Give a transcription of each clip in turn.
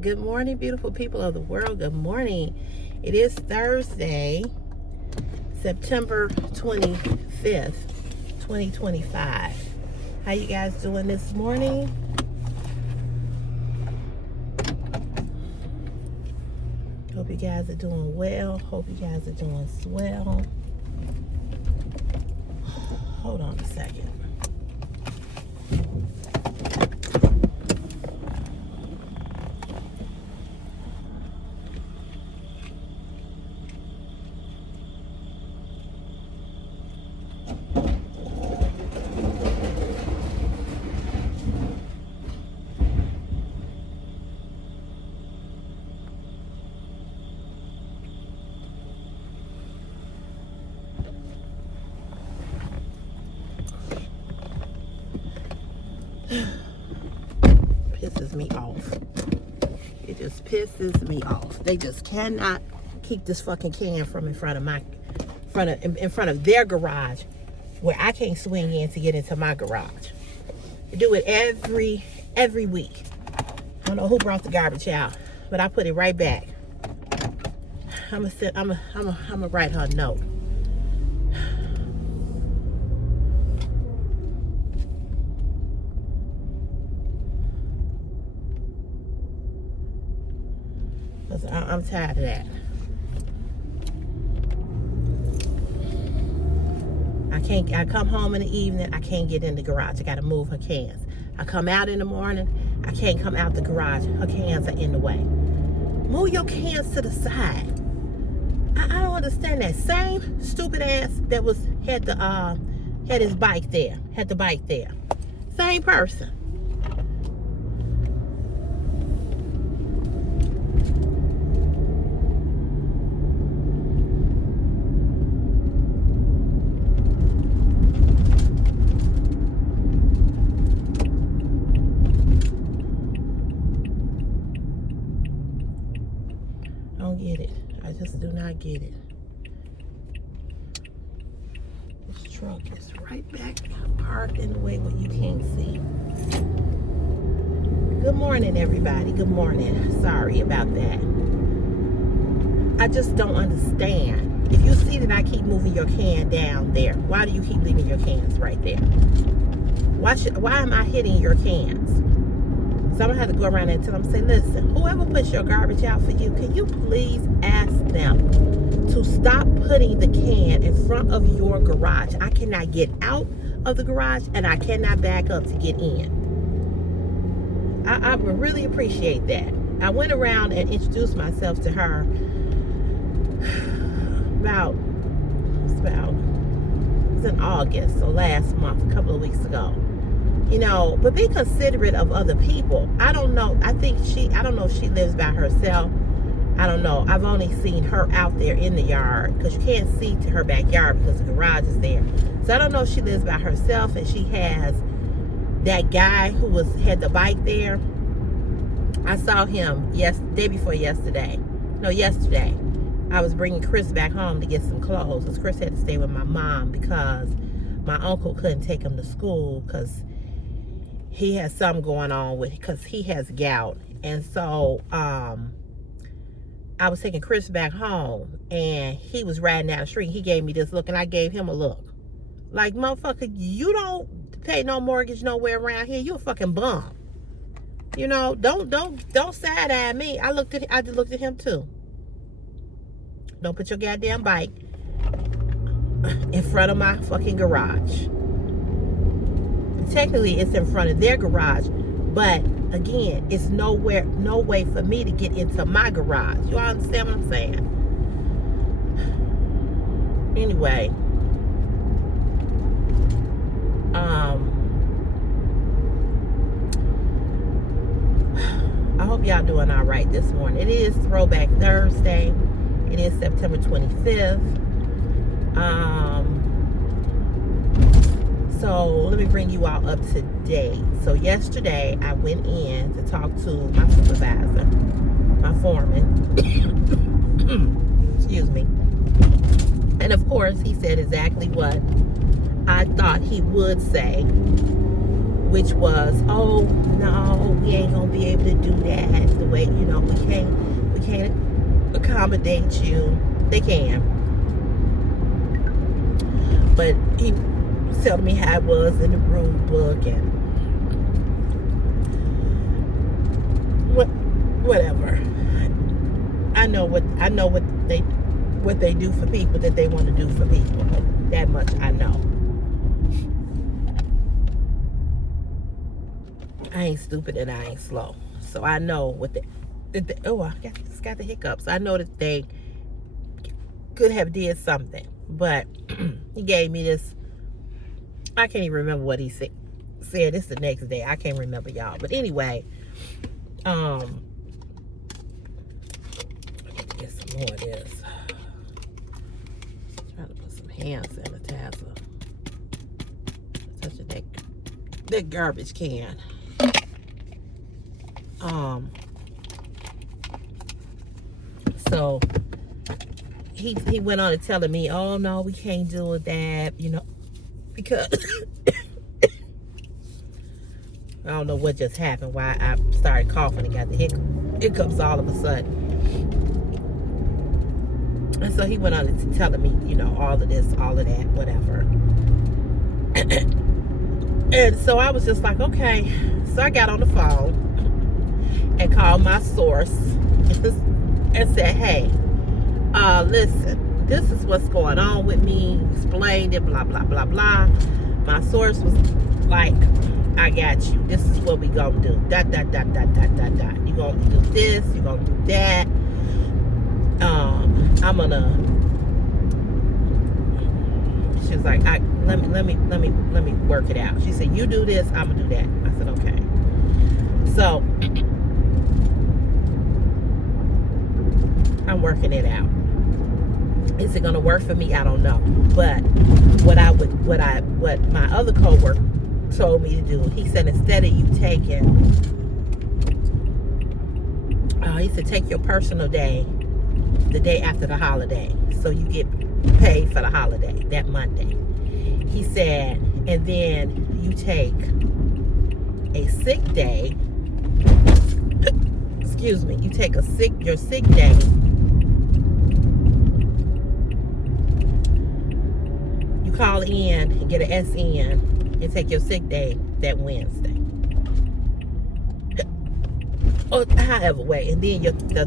Good morning, beautiful people of the world. Good morning. It is Thursday, September 25th, 2025. How you guys doing this morning? Hope you guys are doing well. Hope you guys are doing swell. Hold on a second. Pisses me off. It just pisses me off. They just cannot keep this fucking can from in front of their garage where I can't swing in to get into my garage. They do it every week. I don't know who brought the garbage out, but I put it right back. I'm gonna write her a note. I'm tired of that. I come home in the evening, I can't get in the garage. I gotta move her cans. I come out in the morning, I can't come out the garage. Her cans are in the way. Move your cans to the side. I don't understand that. Same stupid ass that had his bike there, had the bike there. Same person. Get it. I just do not get it. This truck is right back parked in the way where you can't see. Good morning, everybody. Good morning. Sorry about that. I just don't understand. If you see that I keep moving your can down there, why do you keep leaving your cans right there? Why am I hitting your cans? So I'm gonna have to go around and tell them, say, listen, whoever puts your garbage out for you, can you please ask them to stop putting the can in front of your garage? I cannot get out of the garage and I cannot back up to get in. I would really appreciate that. I went around and introduced myself to her it was in August, so last month, a couple of weeks ago. You know, but be considerate of other people. I don't know. I don't know if she lives by herself. I don't know. I've only seen her out there in the yard because you can't see to her backyard because the garage is there. So I don't know if she lives by herself and she has that guy who had the bike there. I saw him day before yesterday. No, yesterday. I was bringing Chris back home to get some clothes because Chris had to stay with my mom because my uncle couldn't take him to school because he has something going on because he has gout. And so I was taking Chris back home and he was riding down the street. He gave me this look and I gave him a look. Like, motherfucker, you don't pay no mortgage nowhere around here. You a fucking bum. You know, don't side eye me. I just looked at him too. Don't put your goddamn bike in front of my fucking garage. Technically, it's in front of their garage, but again, it's no way for me to get into my garage. You all understand what I'm saying? Anyway, I hope y'all doing all right this morning. It is Throwback Thursday. It is September 25th. So let me bring you all up to date. So yesterday I went in to talk to my supervisor, my foreman. Excuse me. And of course he said exactly what I thought he would say which was, oh no, we ain't gonna be able to do that the way, we can't accommodate you. They can, but he was telling me how it was in the rule book and whatever. I know what they do for people that they want to do for people. That much I know. I ain't stupid and I ain't slow. So I know what I just got the hiccups. I know that they could have did something. But he gave me this, I can't even remember what he said. This the next day. I can't remember, y'all. But anyway, I need to get some more of this. Trying to put some hand sanitizer. Touching that garbage can. So he went on to telling me, oh no, we can't do that, because I don't know what just happened, why I started coughing and got the hiccups all of a sudden. And so he went on to telling me, all of this, all of that, whatever. And so I was just like, okay. So I got on the phone and called my source and said, hey, listen, this is what's going on with me. Explained it, blah, blah, blah, blah. My source was like, I got you. This is what we gonna do. Dot, dot, dot, dot, dot, dot, dot. You gonna do this, you gonna do that. I'm gonna, she was like, let me work it out. She said, you do this, I'm gonna do that. I said, okay. So I'm working it out. Is it gonna work for me? I don't know. But what my other coworker told me to do, he said, instead of you taking, he said, take your personal day the day after the holiday, so you get paid for the holiday that Monday. He said, and then you take a sick day. Excuse me. You take your sick day. You call in and get an SN and take your sick day that Wednesday. Or however way, and then the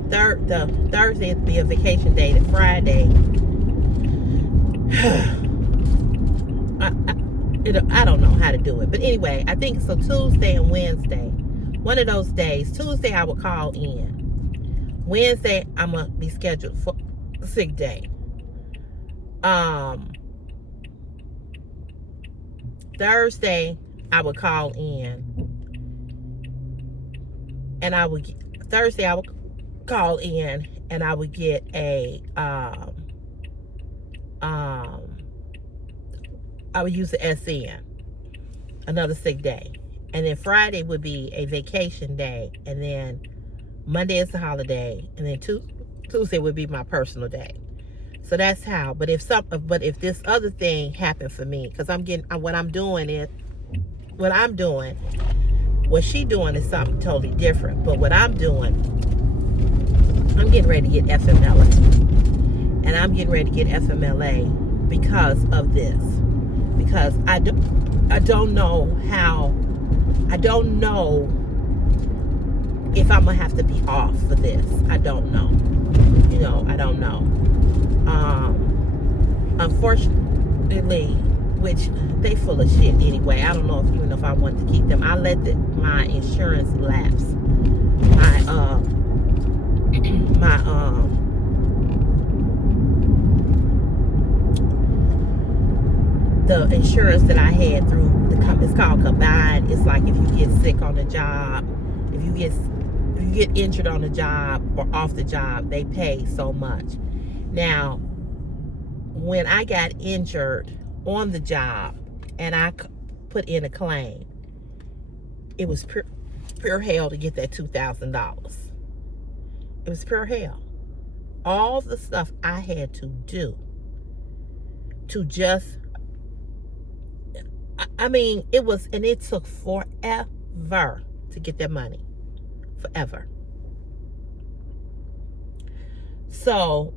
Thursday will be a vacation day. The Friday, I don't know how to do it, but anyway, I think so. Tuesday and Wednesday, one of those days. Tuesday I will call in. Wednesday I'm gonna be scheduled for sick day. Thursday I would call in. And Thursday I would call in and I would get I would use the SN, another sick day. And then Friday would be a vacation day. And then Monday is the holiday. And then Tuesday would be my personal day. So that's how. But if this other thing happened for me, because what she doing is something totally different. But what I'm doing, I'm getting ready to get FMLA. And I'm getting ready to get FMLA because of this. Because I don't know if I'm going to have to be off for this. I don't know. I don't know. Unfortunately, which they full of shit anyway. I don't know if I want to keep them. I let my insurance lapse. The insurance that I had through it's called Combined. It's like if you get sick on the job, if you get injured on the job or off the job, they pay so much. Now, when I got injured on the job and I put in a claim, it was pure hell to get that $2,000. It was pure hell. All the stuff I had to do to just, I mean, it took forever to get that money. Forever. So,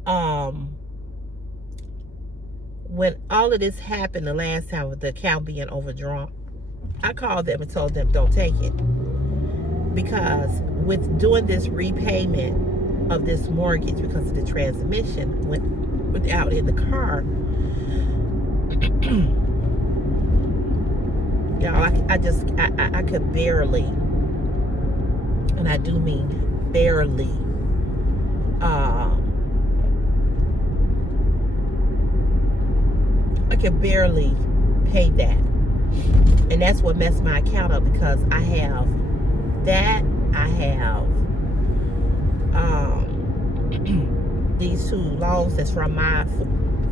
when all of this happened the last time with the account being overdrawn, I called them and told them don't take it. Because with doing this repayment of this mortgage because of the transmission went out in the car, y'all, I could barely, and I do mean barely, I could barely pay that. And that's what messed my account up, because I have that, I have these two loans that's from my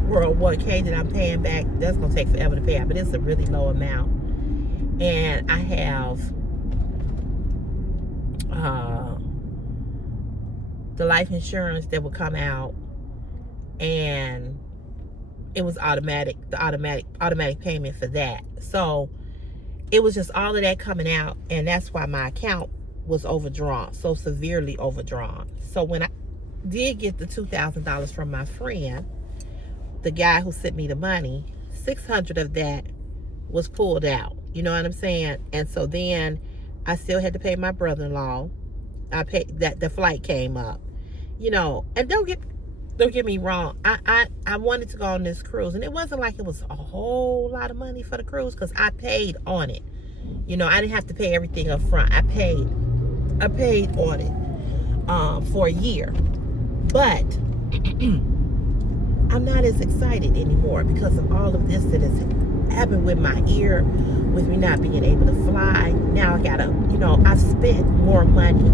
401k that I'm paying back. That's gonna take forever to pay out, but it's a really low amount. And I have the life insurance that would come out, and it was automatic, the automatic payment for that. So it was just all of that coming out, and that's why my account was overdrawn, so severely overdrawn. So when I did get the $2,000 from my friend, the guy who sent me the money, 600 of that was pulled out. You know what I'm saying? And so then I still had to pay my brother-in-law. I paid that, the flight came up, you know. And don't get me wrong, I wanted to go on this cruise, and it wasn't like it was a whole lot of money for the cruise, because I paid on it. You know, I didn't have to pay everything up front. I paid on it for a year. But I'm not as excited anymore because of all of this that has happened with my ear, with me not being able to fly. Now I gotta, you know, I spent more money,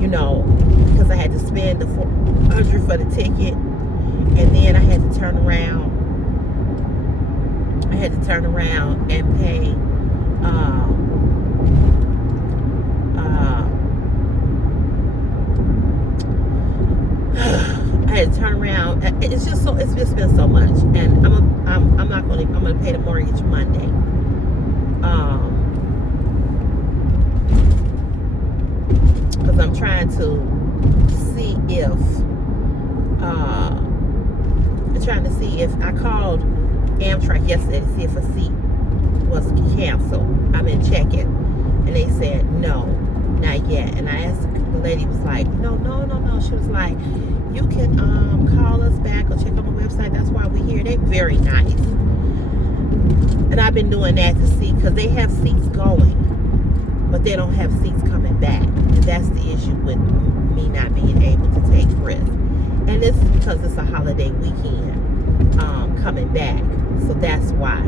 you know, because I had to spend the $400 for the ticket, and then I had to turn around. And pay I had to turn around. It's just been so much, and I'm gonna pay the mortgage Monday. Because I'm trying to see if I called Amtrak yesterday to see if a seat was canceled. I've been checking, and they said no, not yet. And I asked, the lady was like, no. She was like, you can call us back or check on the website. That's why we're here. They're very nice. And I've been doing that to see, because they have seats going, but they don't have seats coming back. And that's the issue with me not being able to take risks. And this is because it's a holiday weekend coming back. So that's why.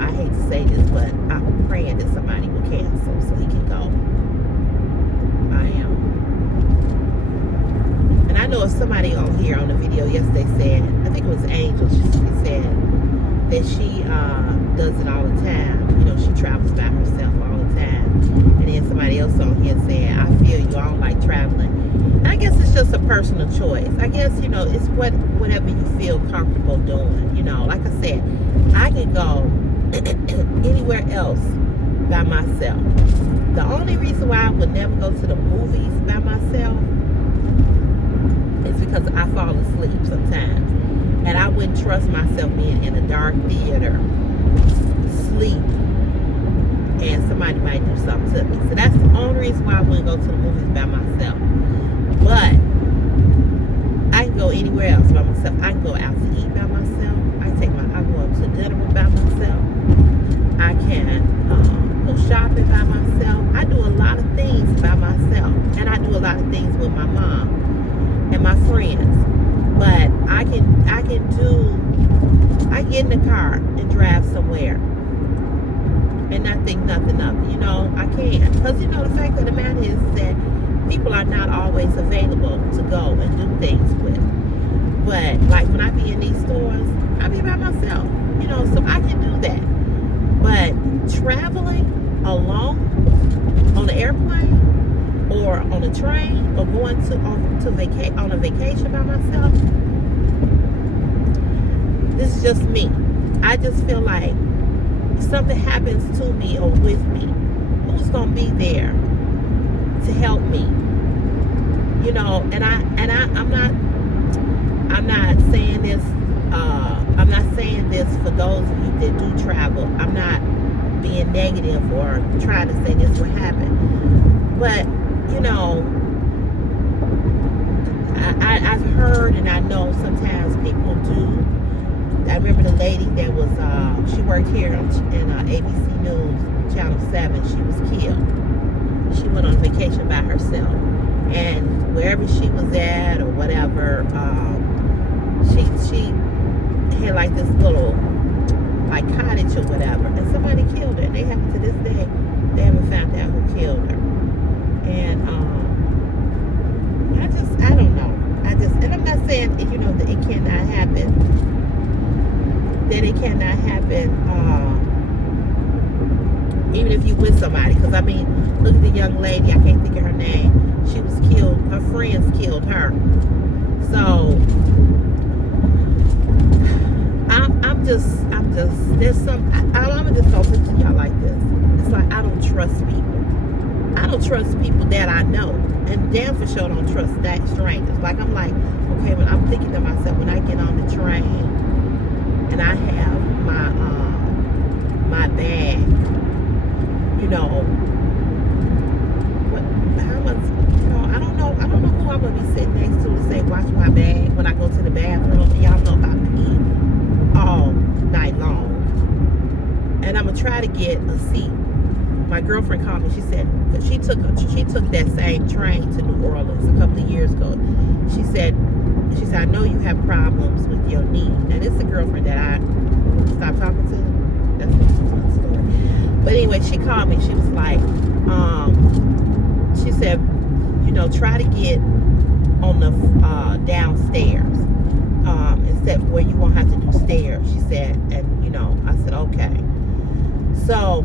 I hate to say this, but I'm praying that somebody will cancel so he can go. I am. And I know if somebody on here on the video yesterday said, I think it was Angel, she said that she does it all the time. You know, she travels by herself all the time. And then somebody else on here said, I feel you, I don't like traveling. And I guess it's just a personal choice. I guess, you know, it's whatever you feel comfortable doing. You know, like I said, I can go anywhere else by myself. The only reason why I would never go to the movies by myself is because I fall asleep sometimes. And I wouldn't trust myself being in a dark theater, sleep, and somebody might do something to me. So that's the only reason why I wouldn't go to the movies by myself. But I can go anywhere else by myself. I can go out to eat by myself. I go up to dinner by myself. I can go shopping by myself. I do a lot of things by myself. And I do a lot of things with my mom and my friends. But I get in the car and drive somewhere and not think nothing of it. You know, I can't. Because, you know, the fact of the matter is that people are not always available to go and do things with. But, like, when I be in these stores, I be by myself. You know, so I can do that. But traveling alone on an airplane or on a train or going on a vacation by myself, this is just me. I just feel like if something happens to me or with me, who's gonna be there to help me? You know, I'm not saying this. I'm not saying this for those of you that do travel. I'm not being negative or trying to say this will happen. But you know, I've heard and I know sometimes people do. I remember the lady that was, she worked here in ABC News, Channel 7. She was killed. She went on vacation by herself. And wherever she was at or whatever, she had like this little, like cottage or whatever. And somebody killed her. And they haven't, to this day, they haven't found out who killed her. And I don't know. And I'm not saying, you know, that it cannot happen. That it cannot happen, even if you with somebody. Because I mean, look at the young lady. I can't think of her name. She was killed. Her friends killed her. So I'm just. There's some. I'm just gonna put to y'all like this. It's like I don't trust people. I don't trust people that I know, and damn for sure don't trust that strangers. Like I'm like, okay, when I'm thinking to myself, when I get on the train and I have my bag, you know, how much, you know, I don't know who I'm gonna be sitting next to say, watch my bag when I go to the bathroom. And y'all know about pee all night long. And I'm gonna try to get a seat. My girlfriend called me. She said, cause she took that same train to New Orleans a couple of years ago. She said, I know you have problems with your knee. And it's a girlfriend that I stopped talking to. That's another story. But anyway, she called me. She was like, she said, you know, try to get on the downstairs instead where you won't have to do stairs. She said, and you know, I said, okay. So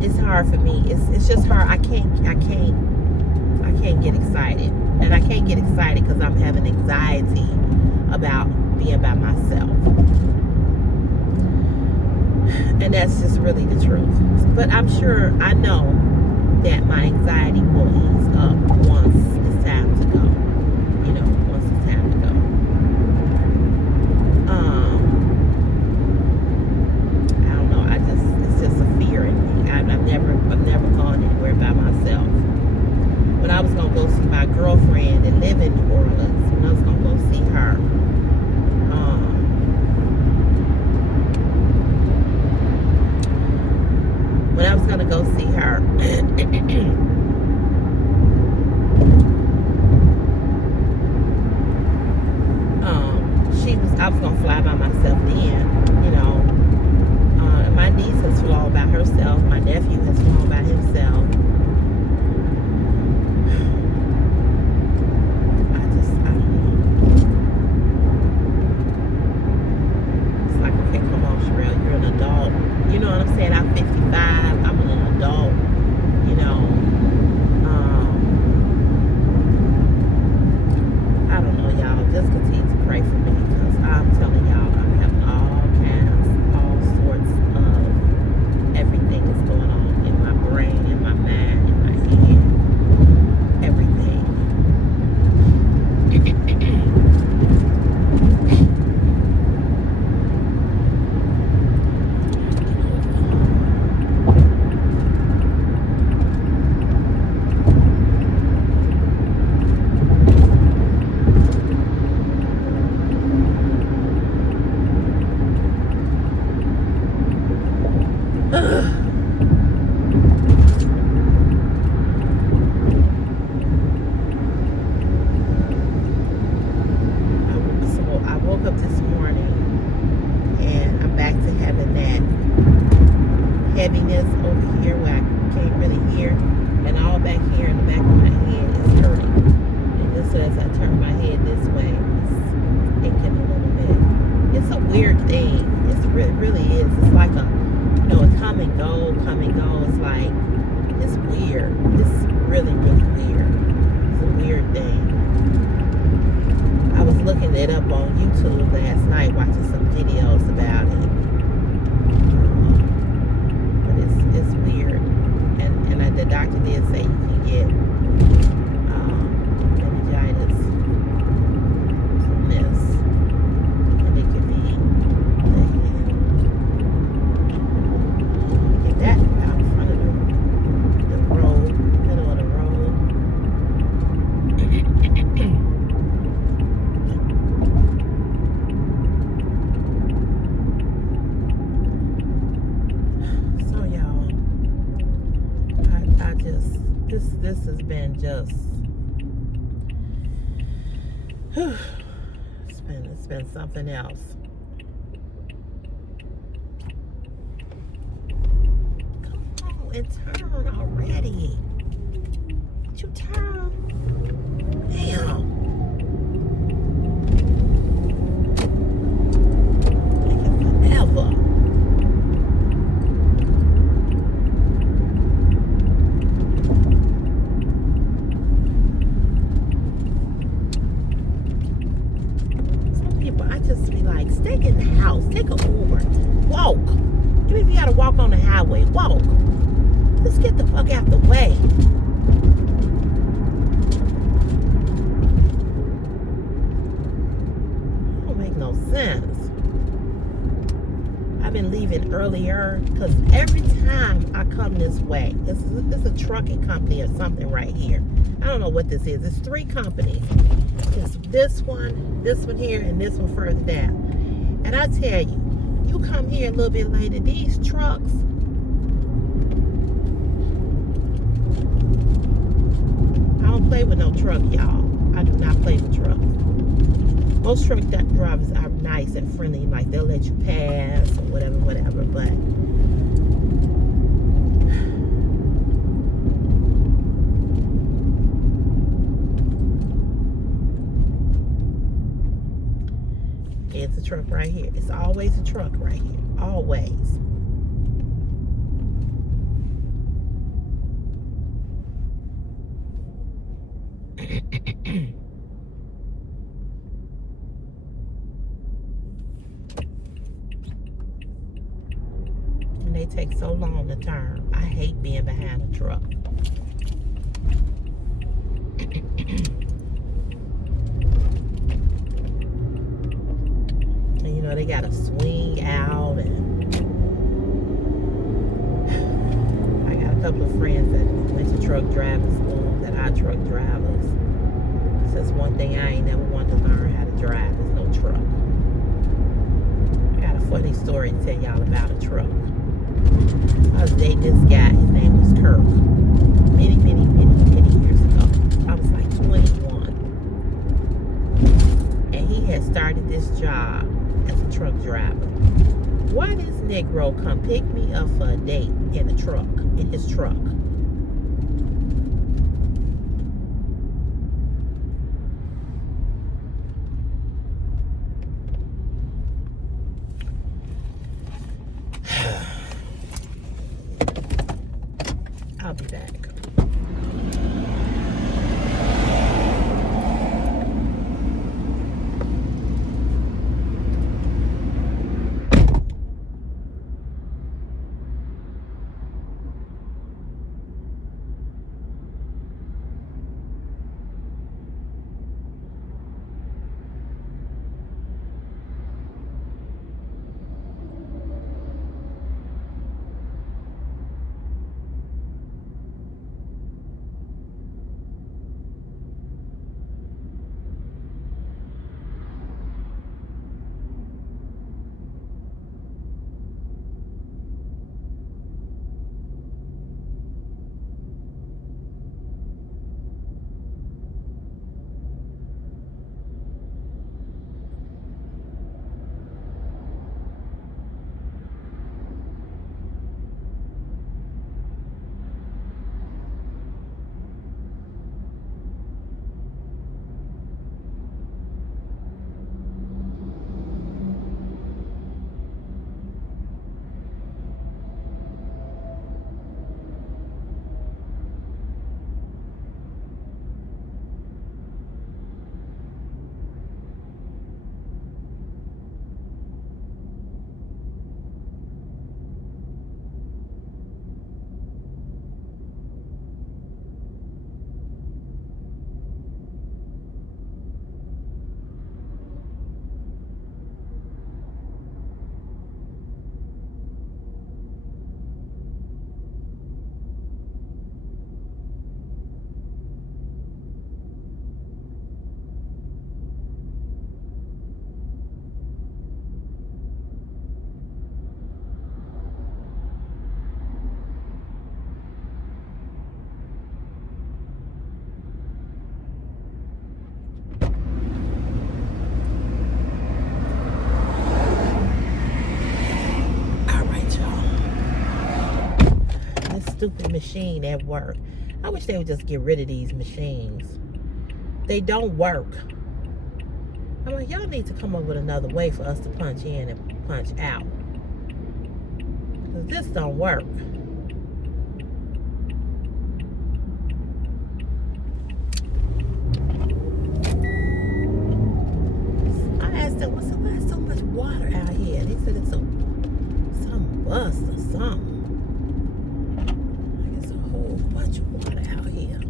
it's hard for me. It's just hard. I can't get excited. And I can't get excited because I'm having anxiety about being by myself. And that's just really the truth. But I'm sure, I know that my anxiety will ease up once it's time to go. You know, once it's time to go. I don't know. It's just a fear in me. I've never gone anywhere by myself. When I was going to go see my girlfriend and live in New Orleans, when I was going to go see her, when I was going to go see her, I was going to fly by myself then, you know. My niece has flown by herself. My nephew has flown by himself. I don't know. It's like, okay, come on, Sherelle, you're an adult. You know what I'm saying? I'm 55. I'm an adult. You know. I don't know, y'all. Just continue to pray for me because I'm telling y'all, I'm having all sorts of everything that's going on in my brain, in my mind, in my head. Everything. I woke up this morning and I'm back to having that heaviness over here where I can't really hear, and all back here in the back of my head is hurting. And just as I turn my head this way, it's aching a little bit. It's a weird thing. It really is. It's like a, you know, a come and go. It's like, it's weird. It's really, really weird. It's a weird thing. looking it up on YouTube last night, watching some videos about it. But it's weird, and the doctor did say you can get meningitis from this, and it could be get that out in front of the road, middle of the road. So y'all, I just this has been just it's been something else. Come on and turn already. Won't you turn? Damn. Taking forever. Some people, I just be like, stay in the house. Take an Uber. Walk. Even if you gotta walk on the highway, walk. Just get the fuck out the way. Don't make no sense. I've been leaving earlier because every time I come this way, it's a trucking company or something right here. I don't know what this is. It's 3 companies. It's this one here, and this one further down. And I tell you, you come here a little bit later, these trucks, I don't play with no truck, y'all. I do not play with trucks. Most truck drivers are nice and friendly, like they'll let you pass or whatever, but it's a truck right here. It's always a truck right here. Always. And they take so long to turn. I hate being behind a truck. And you know, they gotta swing out, and I got a couple of friends that went to truck driving school that are truck drivers. So that's one thing I ain't never wanted to learn how to drive. There's no truck. I got a funny story to tell y'all about a truck. I was dating this guy. His name was Kirk. Many years ago. I was like 21. And he had started this job as a truck driver. Why this Negro come pick me up for a date in a truck, in his truck? I'll be back. stupid machine at work. I wish they would just get rid of these machines. They don't work. I'm like, y'all need to come up with another way for us to punch in and punch out. Because this don't work. I asked them, what's so much water out here? They said it's some bust or something. Like it's a whole bunch of water out here.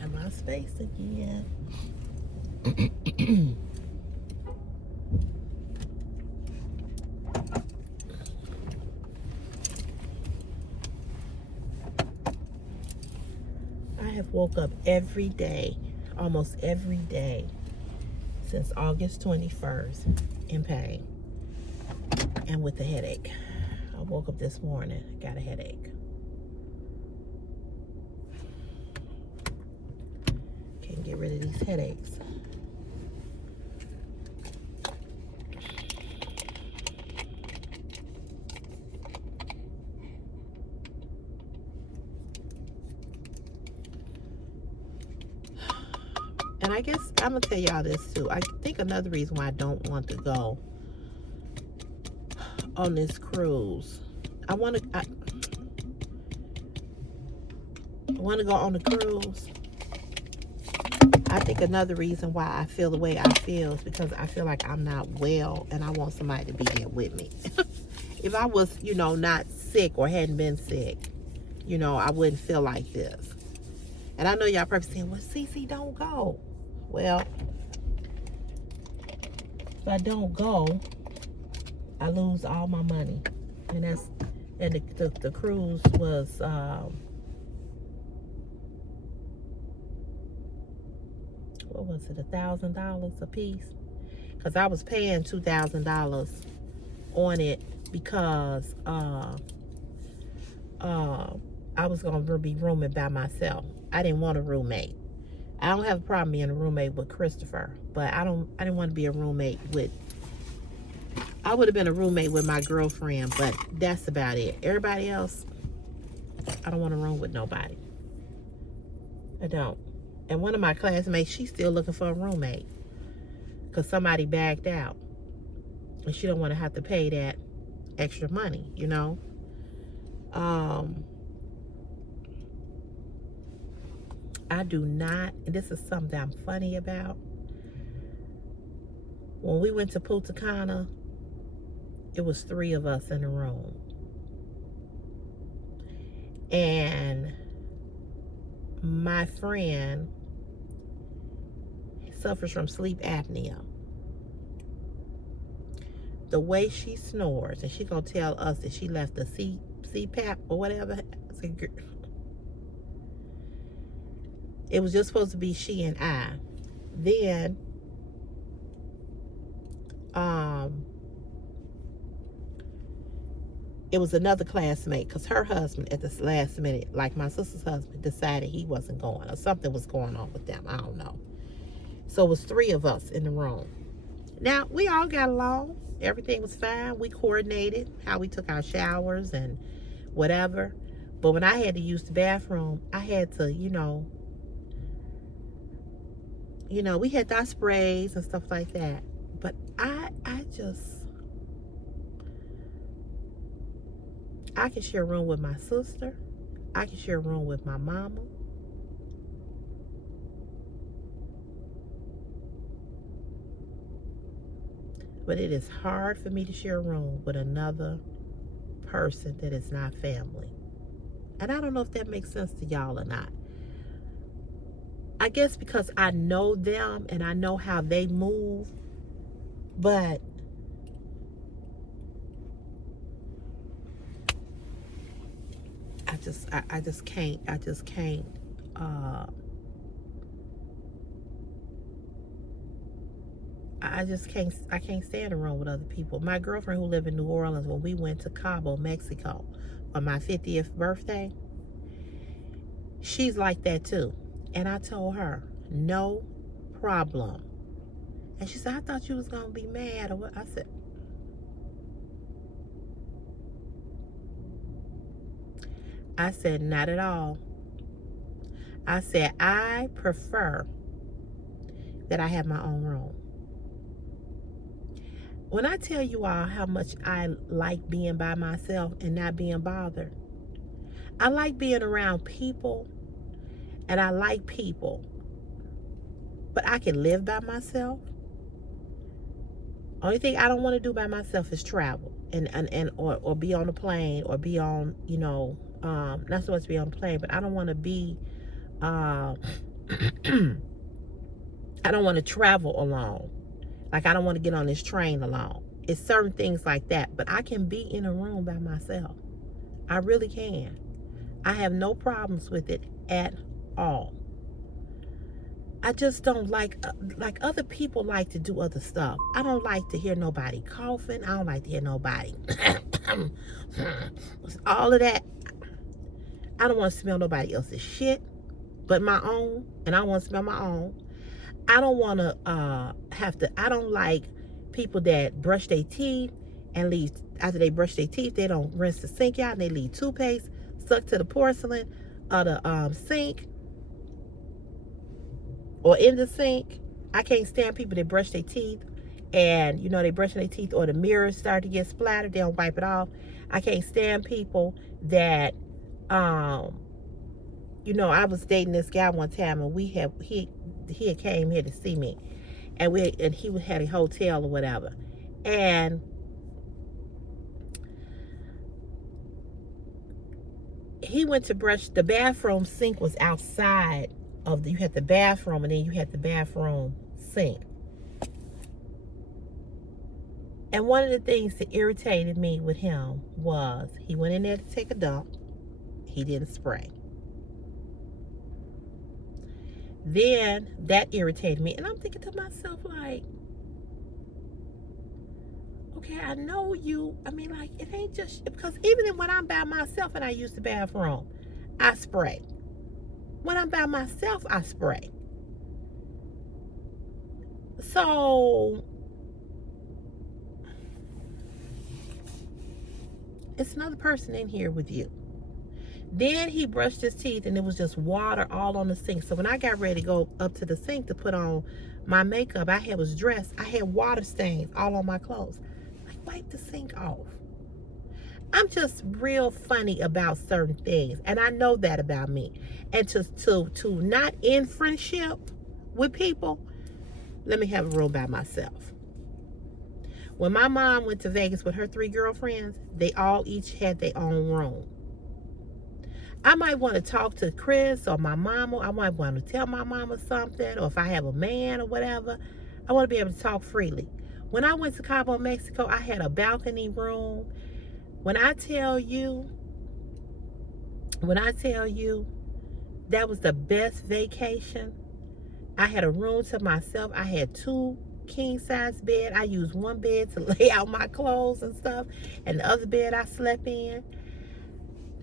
Got my space again. I have woke up every day, almost every day, since August 21st in pain and with a headache. I woke up this morning, got a headache. Can't get rid of these headaches. And I guess I'm gonna tell y'all this too. I think another reason why I don't want to go on this cruise. I want to go on the cruise. I think another reason why I feel the way I feel is because I feel like I'm not well and I want somebody to be there with me. If I was, not sick or hadn't been sick, I wouldn't feel like this. And I know y'all probably saying, well, Cece, don't go. Well, if I don't go, I lose all my money. And the cruise was what was it, $1,000 a piece? Because I was paying $2,000 on it because I was gonna be rooming by myself. I didn't want a roommate. I don't have a problem being a roommate with Christopher, but I didn't want to be a roommate with. I would have been a roommate with my girlfriend, but that's about it. Everybody else, I don't want to room with nobody. I don't. And one of my classmates, she's still looking for a roommate because somebody backed out, and she don't want to have to pay that extra money, I do not, and this is something I'm funny about. When we went to Punta Cana, it was 3 of us in the room. And my friend suffers from sleep apnea. The way she snores, and she gonna tell us that she left the CPAP or whatever. It was just supposed to be she and I. Then, it was another classmate because her husband at the last minute, like my sister's husband, decided he wasn't going or something was going on with them. I don't know. So it was 3 of us in the room. Now, we all got along. Everything was fine. We coordinated how we took our showers and whatever. But when I had to use the bathroom, I had to, we had our sprays and stuff like that. But I can share a room with my sister. I can share a room with my mama. But it is hard for me to share a room with another person that is not family. And I don't know if that makes sense to y'all or not. I guess because I know them and I know how they move, But I just can't. Uh, I can't stay in a room with other people. My girlfriend who lived in New Orleans, when we went to Cabo, Mexico, on my 50th birthday, she's like that too. And I told her, no problem. And she said, I thought you was gonna be mad or what? I said, not at all. I said, I prefer that I have my own room. When I tell you all how much I like being by myself and not being bothered, I like being around people and I like people, but I can live by myself. Only thing I don't want to do by myself is travel or be on a plane or be on, not so much be on a plane, but I don't want to be, I don't want to travel alone. Like, I don't want to get on this train alone. It's certain things like that. But I can be in a room by myself. I really can. I have no problems with it at all. I just don't like other people like to do other stuff. I don't like to hear nobody coughing. I don't like to hear nobody. All of that. I don't want to smell nobody else's shit but my own. And I want to smell my own. I don't want to I don't like people that brush their teeth and leave, after they brush their teeth, they don't rinse the sink out and they leave toothpaste stuck to the porcelain or the sink or in the sink. I can't stand people that brush their teeth and, they brushing their teeth or the mirrors start to get splattered, they don't wipe it off. I can't stand people that, I was dating this guy one time and he had came here to see me, and he had a hotel or whatever, and he went to brush. The bathroom sink was outside of you had the bathroom and then you had the bathroom sink. And one of the things that irritated me with him was he went in there to take a dump. He didn't spray. Then that irritated me. And I'm thinking to myself, like, okay, I know you. I mean, like, it ain't just, because even when I'm by myself and I use the bathroom, I spray. When I'm by myself, I spray. So it's another person in here with you. Then he brushed his teeth and it was just water all on the sink. So when I got ready to go up to the sink to put on my makeup, I was dressed. I had water stains all on my clothes. Like, wipe the sink off. I'm just real funny about certain things. And I know that about me. And to not end friendship with people, let me have a room by myself. When my mom went to Vegas with her 3 girlfriends, they all each had their own room. I might want to talk to Chris or my mama. I might want to tell my mama something, or if I have a man or whatever, I want to be able to talk freely. When I went to Cabo, Mexico, I had a balcony room. When I tell you, that was the best vacation. I had a room to myself. I had 2 king-size beds. I used one bed to lay out my clothes and stuff, and the other bed I slept in.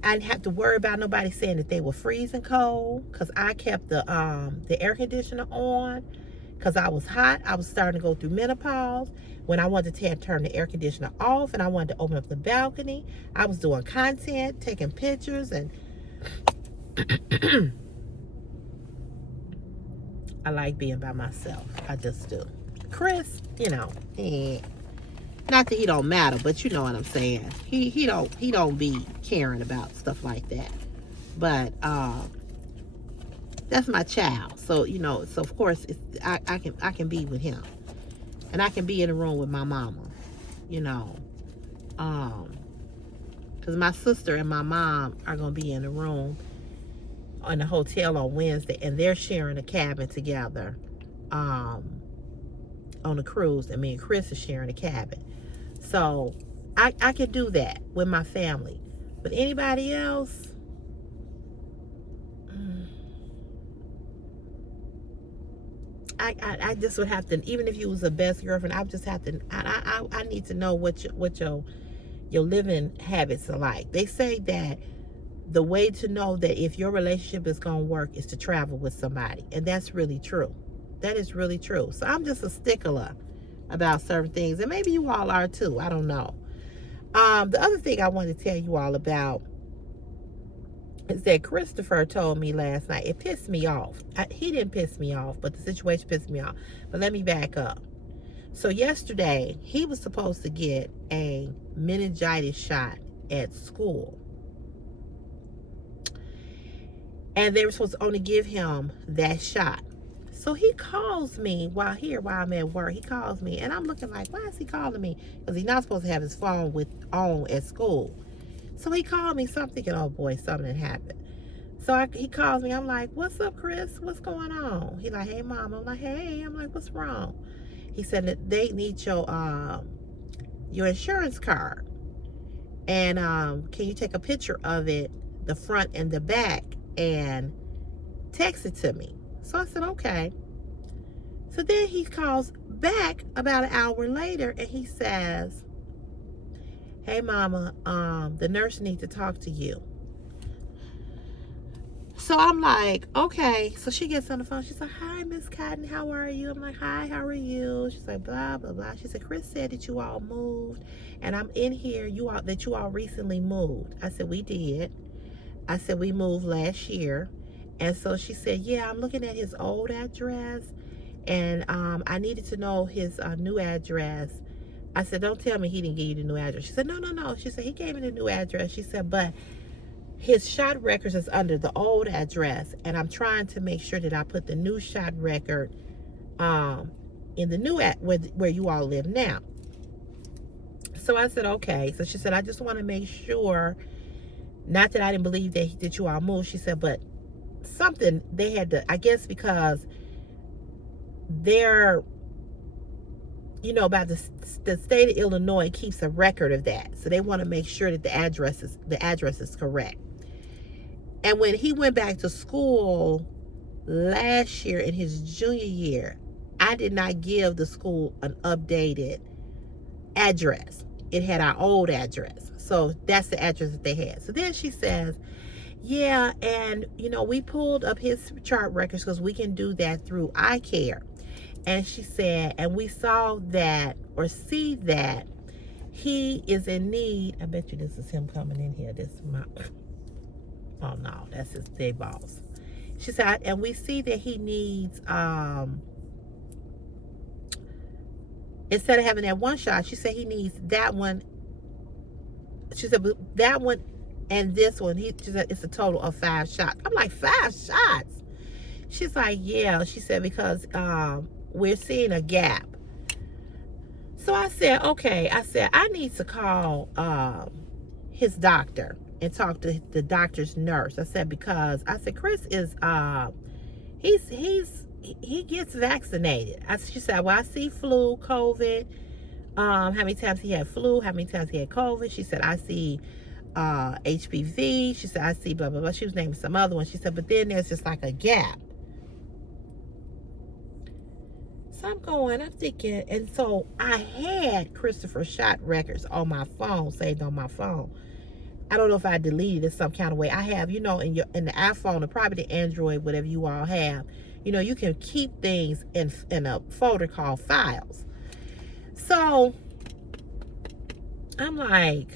I didn't have to worry about nobody saying that they were freezing cold, because I kept the air conditioner on because I was hot. I was starting to go through menopause. When I wanted to turn the air conditioner off and I wanted to open up the balcony, I was doing content, taking pictures, and I like being by myself. I just do. Chris, not that he don't matter, but you know what I'm saying. He don't be caring about stuff like that. But that's my child. So so of course I can be with him, and I can be in a room with my mama. Because my sister and my mom are gonna be in a room in the hotel on Wednesday, and they're sharing a cabin together. on a cruise, and me and Chris are sharing a cabin. So I can do that with my family. But anybody else, I just would have to, even if you was a best girlfriend, I would just have to, I need to know what your living habits are like. They say that the way to know that if your relationship is going to work is to travel with somebody. And that's really true. That is really true. So I'm just a stickler about certain things. And maybe you all are too. I don't know. The other thing I want to tell you all about is that Christopher told me last night. It pissed me off. He didn't piss me off, but the situation pissed me off. But let me back up. So yesterday, he was supposed to get a meningitis shot at school. And they were supposed to only give him that shot. So he calls me while I'm at work. He calls me, and I'm looking like, why is he calling me? Because he's not supposed to have his phone on at school. So he called me, so I'm thinking, oh boy, something happened. So he calls me. I'm like, what's up, Chris? What's going on? He's like, hey, Mom. I'm like, hey. I'm like, what's wrong? He said that they need your insurance card. And can you take a picture of it, the front and the back, and text it to me? So I said, okay. So then he calls back about an hour later, and he says, hey, Mama, the nurse needs to talk to you. So I'm like, okay. So she gets on the phone. She's like, hi, Miss Cotton. How are you? I'm like, hi, how are you? She's like, blah, blah, blah. She said, Chris said that you all moved, and I'm in here, that you all recently moved. I said, we did. I said, we moved last year. And so she said, yeah, I'm looking at his old address, and I needed to know his new address. I said, don't tell me he didn't give you the new address. She said, no. She said, he gave me the new address. She said, but his shot records is under the old address, and I'm trying to make sure that I put the new shot record in the new where you all live now. So I said, okay. So she said, I just want to make sure, not that I didn't believe that you all moved. She said, but something they had to, I guess, because they're, about the state of Illinois keeps a record of that. So they want to make sure that the address is correct. And when he went back to school last year in his junior year, I did not give the school an updated address. It had our old address. So that's the address that they had. So then she says, yeah, and we pulled up his chart records because we can do that through iCare. And she said, and we saw that, or see that, he is in need. I bet you this is him coming in here. This is my, oh no, that's his big boss. She said, and we see that he needs, instead of having that one shot, she said he needs that one. She said, but that one and this one, she said it's a total of 5 shots. I'm like, 5 shots? She's like, yeah. She said, because we're seeing a gap. So I said, okay. I said, I need to call his doctor and talk to the doctor's nurse. I said, because I said, Chris is he gets vaccinated. She said, well, I see flu, COVID. How many times he had flu, how many times he had COVID. She said, I see HPV. She said, I see blah, blah, blah. She was naming some other one. She said, but then there's just like a gap. So I'm thinking, and so I had Christopher shot records on my phone, saved on my phone. I don't know if I deleted it some kind of way. I have, in the iPhone, or probably the Android, whatever you all have, you can keep things in a folder called files. So I'm like,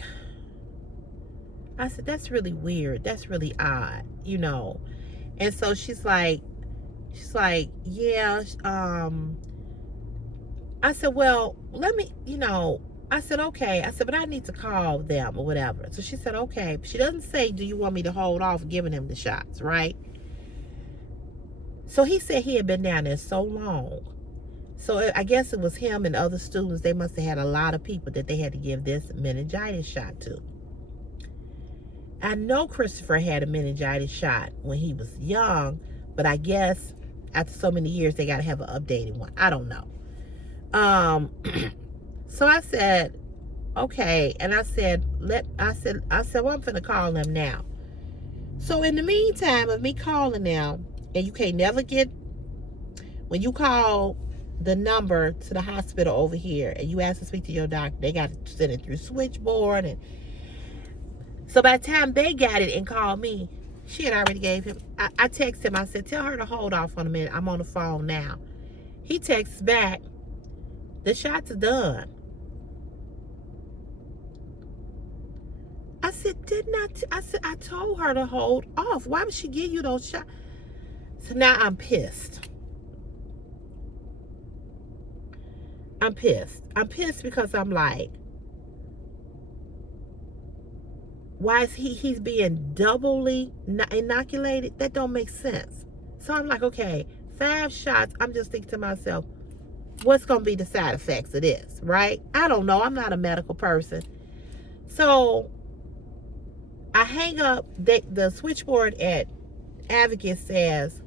I said, that's really weird. That's really odd, And so she's like, yeah, I said, well, let me, I said, okay. I said, but I need to call them or whatever. So she said, okay. She doesn't say, do you want me to hold off giving him the shots, right? So he said he had been down there so long. So I guess it was him and other students. They must have had a lot of people that they had to give this meningitis shot to. I know Christopher had a meningitis shot when he was young, but I guess after so many years, they got to have an updated one. I don't know. Um, so I said, okay. And I said, well, I'm finna call them now. So in the meantime of me calling them, and you can't never get, when you call the number to the hospital over here and you ask to speak to your doctor, they got to send it through switchboard. And so by the time they got it and called me, she had already gave him, I texted him, I said, tell her to hold off on a minute. I'm on the phone now. He texts back, the shots are done. I said, I told her to hold off. Why would she give you those shots? So now I'm pissed. I'm pissed. I'm pissed because I'm like, why is he's being doubly inoculated? That don't make sense. So I'm like, okay, 5 shots. I'm just thinking to myself, what's going to be the side effects of this, right? I don't know. I'm not a medical person. So I hang up. The switchboard at Advocate says,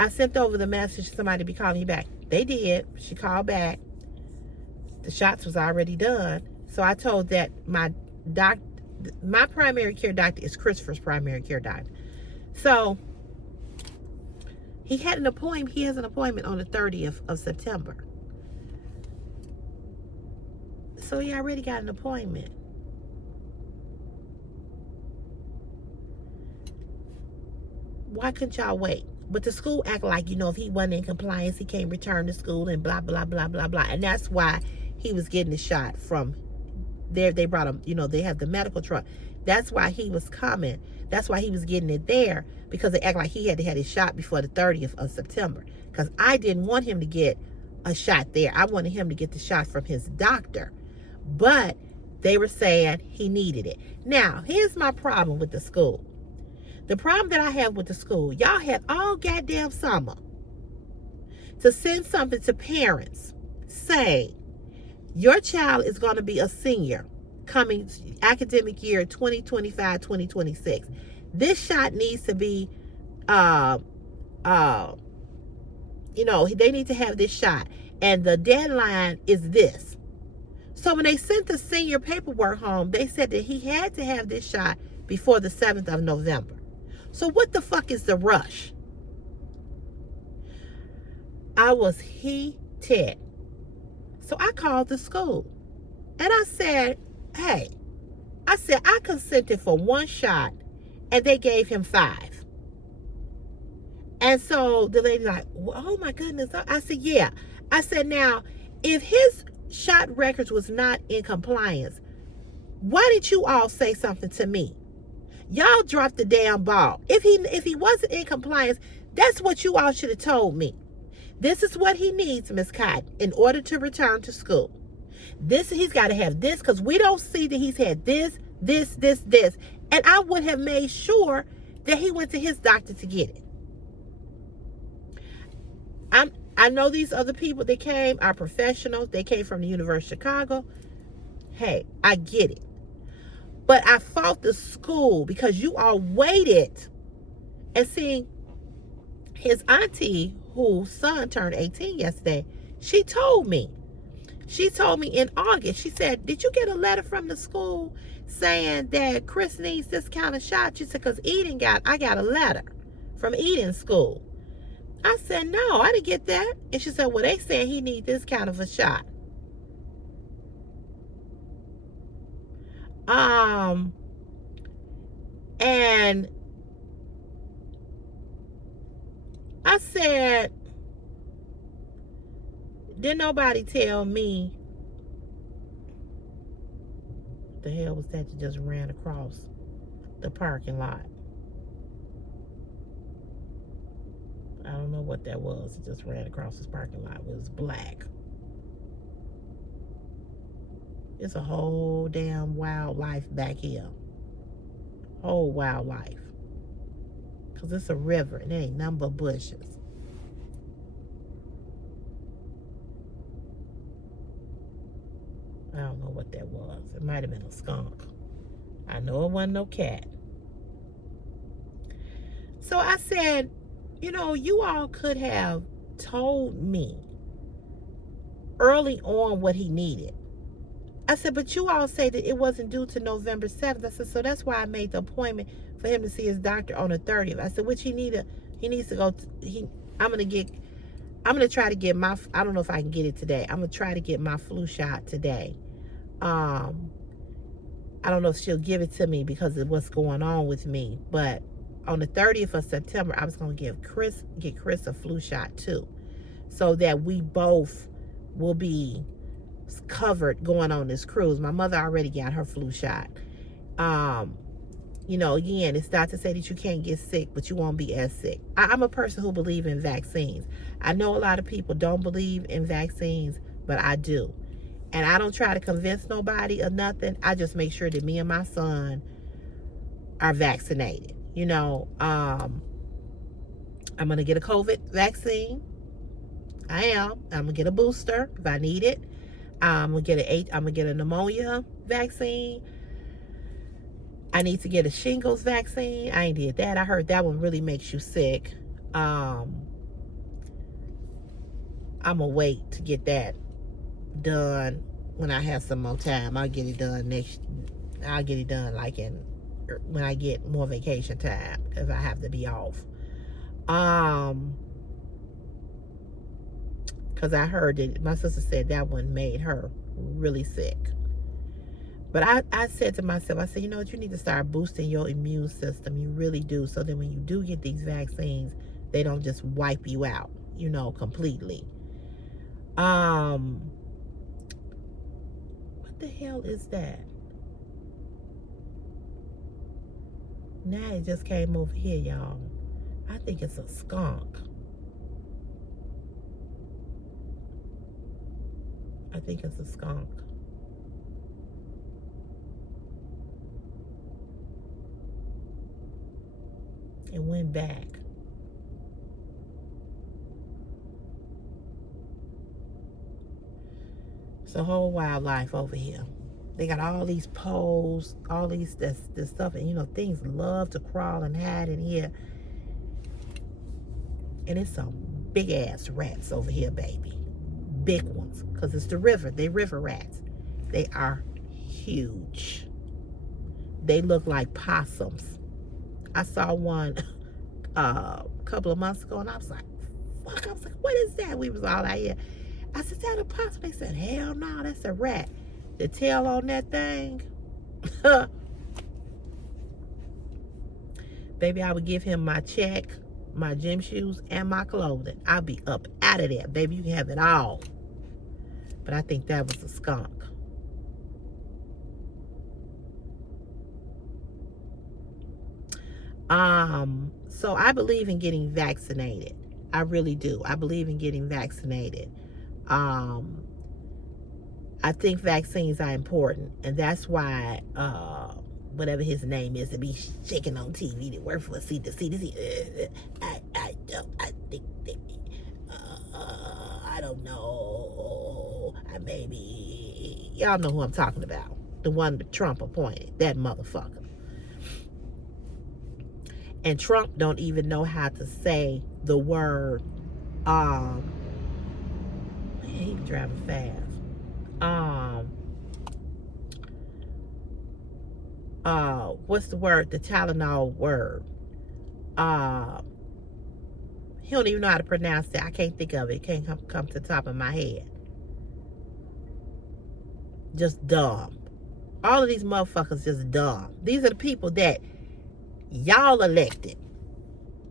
I sent over the message, somebody be calling you back. They did. She called back. The shots was already done. So I told that my primary care doctor is Christopher's primary care doctor. So he has an appointment on the 30th of September. So he already got an appointment. Why couldn't y'all wait? But the school act like, if he wasn't in compliance, he can't return to school and blah, blah, blah, blah, blah. And that's why he was getting the shot from there. They brought him, they have the medical truck. That's why he was coming. That's why he was getting it there, because they act like he had to have his shot before the 30th of September. Because I didn't want him to get a shot there. I wanted him to get the shot from his doctor. But they were saying he needed it. Now, here's my problem with the school. The problem that I have with the school, y'all had all goddamn summer to send something to parents. Say, your child is going to be a senior coming academic year 2025-2026. This shot needs to be, they need to have this shot. And the deadline is this. So when they sent the senior paperwork home, they said that he had to have this shot before the 7th of November. So what the fuck is the rush? I was heated. So I called the school and I said, hey, I consented for 1 shot and they gave him 5. And so the lady like, oh my goodness. I said, yeah. I said, now, if his shot records was not in compliance, why didn't you all say something to me? Y'all dropped the damn ball. If he wasn't in compliance, that's what you all should have told me. This is what he needs, Miss Cotton, in order to return to school. He's got to have this, because we don't see that he's had this. And I would have made sure that he went to his doctor to get it. I know these other people that came are professionals. They came from the University of Chicago. Hey, I get it. But I fought the school because you all waited. And see, his auntie, whose son turned 18 yesterday, she told me in August, she said, did you get a letter from the school saying that Chris needs this kind of shot? She said, because I got a letter from Eden's school. I said, no, I didn't get that. And she said, well, they saying he needs this kind of a shot. And I said, didn't nobody tell me? What the hell was that you just ran across the parking lot? I don't know what that was. It just ran across this parking lot. It was black. It's a whole damn wildlife back here. Whole wildlife. Because it's a river and there ain't nothing but bushes. I don't know what that was. It might have been a skunk. I know it wasn't no cat. So I said, you all could have told me early on what he needed. I said, but you all say that it wasn't due to November 7th. I said, so that's why I made the appointment for him to see his doctor on the 30th. I said, which he needs to go to, I'm going to try to get I don't know if I can get it today. I'm going to try to get my flu shot today. I don't know if she'll give it to me because of what's going on with me, but on the 30th of September, I was going to get Chris a flu shot too, so that we both will be covered going on this cruise. My mother already got her flu shot. Again, it's not to say that you can't get sick, but you won't be as sick. I'm a person who believes in vaccines. I know a lot of people don't believe in vaccines, but I do. And I don't try to convince nobody or nothing. I just make sure that me and my son are vaccinated. I'm going to get a COVID vaccine. I am. I'm going to get a booster if I need it. I'm going to get a pneumonia vaccine. I need to get a shingles vaccine. I ain't did that. I heard that one really makes you sick. I'm going to wait to get that done when I have some more time. I'll get it done when I get more vacation time, if I have to be off. Because I heard that my sister said that one made her really sick. But I said to myself, I said, you know what, you need to start boosting your immune system. You really do. So that when you do get these vaccines, they don't just wipe you out, completely. What the hell is that? Now it just came over here, y'all. I think it's a skunk. I think it's a skunk. It went back. It's a whole wildlife over here. They got all these poles, all this stuff, and things love to crawl and hide in here. And it's some big ass rats over here, baby. Big ones, because it's the river. They river rats. They are huge. They look like possums. I saw one a couple of months ago, and I was like, fuck. I was like, what is that? We was all out here. I said, is that a possum? They said, hell no, that's a rat. The tail on that thing. Baby, I would give him my check, my gym shoes, and my clothing. I'll be up out of there. Baby, you can have it all. But I think that was a skunk. So I believe in getting vaccinated. I really do. I believe in getting vaccinated. I think vaccines are important, and that's why whatever his name is to be shaking on TV to work for the CDC. I don't know. Maybe y'all know who I'm talking about. The one that Trump appointed. That motherfucker. And Trump don't even know how to say the word. Man, he's driving fast. What's the word? The Tylenol word. He don't even know how to pronounce it. I can't think of it. It can't come to the top of my head. Just dumb. All of these motherfuckers just dumb. These are the people that y'all elected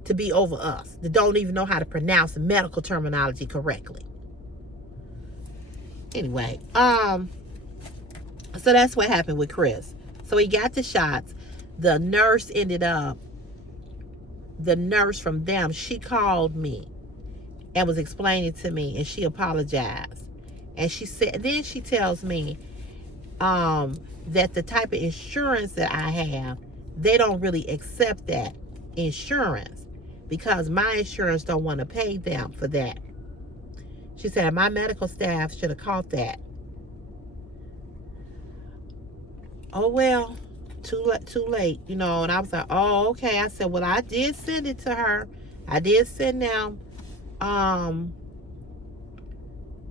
to be over us, that don't even know how to pronounce medical terminology correctly. Anyway, so that's what happened with Chris. So he got the shots. The nurse from them, she called me and was explaining to me, and she apologized. And she said, then she tells me that the type of insurance that I have, they don't really accept that insurance because my insurance don't want to pay them for that. She said my medical staff should have caught that. Oh, well, too late, and I was like, oh, okay. I said, well, I did send it to her. I did send them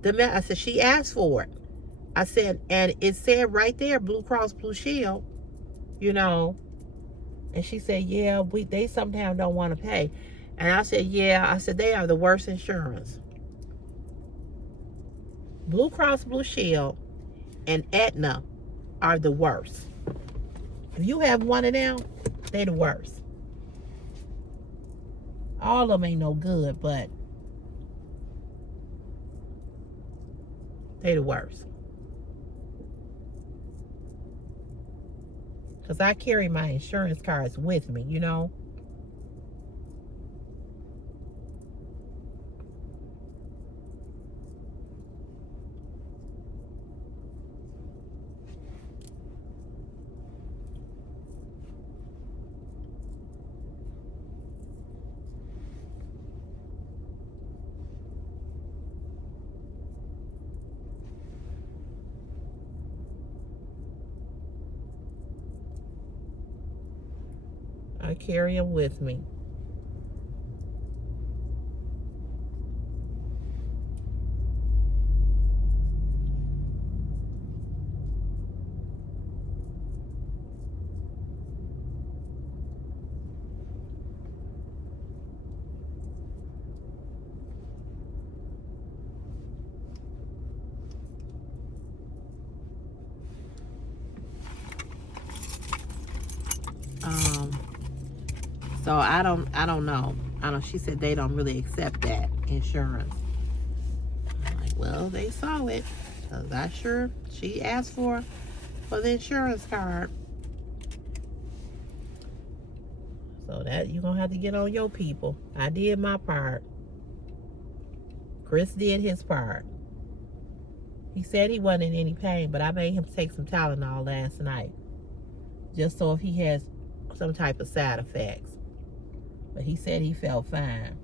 the I said, she asked for it. I said, and it said right there, Blue Cross Blue Shield, you know. And she said, yeah, they sometimes don't want to pay. And I said, yeah. I said, they are the worst insurance. Blue Cross Blue Shield and Aetna are the worst. If you have one of them, they the worst. All of them ain't no good, but they the worst. Because I carry my insurance cards with me, you know. I carry them with me. So I don't know. She said they don't really accept that insurance. I'm like, well, they saw it. Cause she asked for the insurance card. So that you're gonna have to get on your people. I did my part. Chris did his part. He said he wasn't in any pain, but I made him take some Tylenol last night. Just so if he has some type of side effects. But he said he felt fine.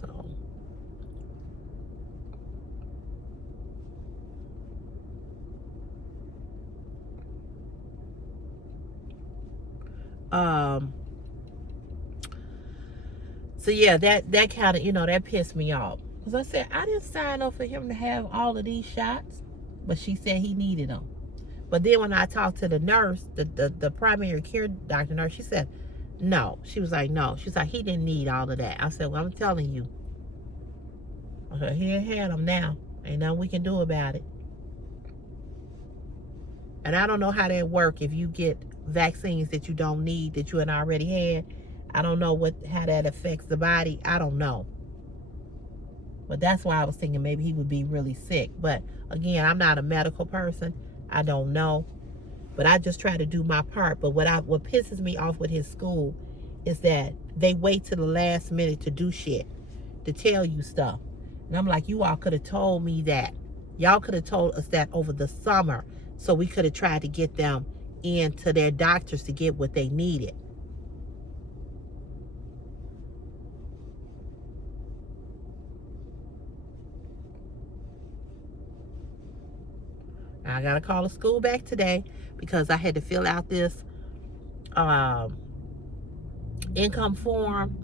So. So yeah, that kind of, that pissed me off. Because I said, I didn't sign up for him to have all of these shots. But she said he needed them. But then when I talked to the nurse, the primary care doctor nurse, she said, no. She was like, no. She's like, he didn't need all of that. I said, well, I'm telling you. Okay, he had them now. Ain't nothing we can do about it. And I don't know how that work if you get vaccines that you don't need, that you had already had. I don't know how that affects the body. I don't know. But that's why I was thinking maybe he would be really sick. But again, I'm not a medical person. I don't know. But I just try to do my part. But what pisses me off with his school is that they wait to the last minute to do shit, to tell you stuff. And I'm like, you all could have told me that. Y'all could have told us that over the summer, so we could have tried to get them into their doctors to get what they needed. I got to call the school back today because I had to fill out this income form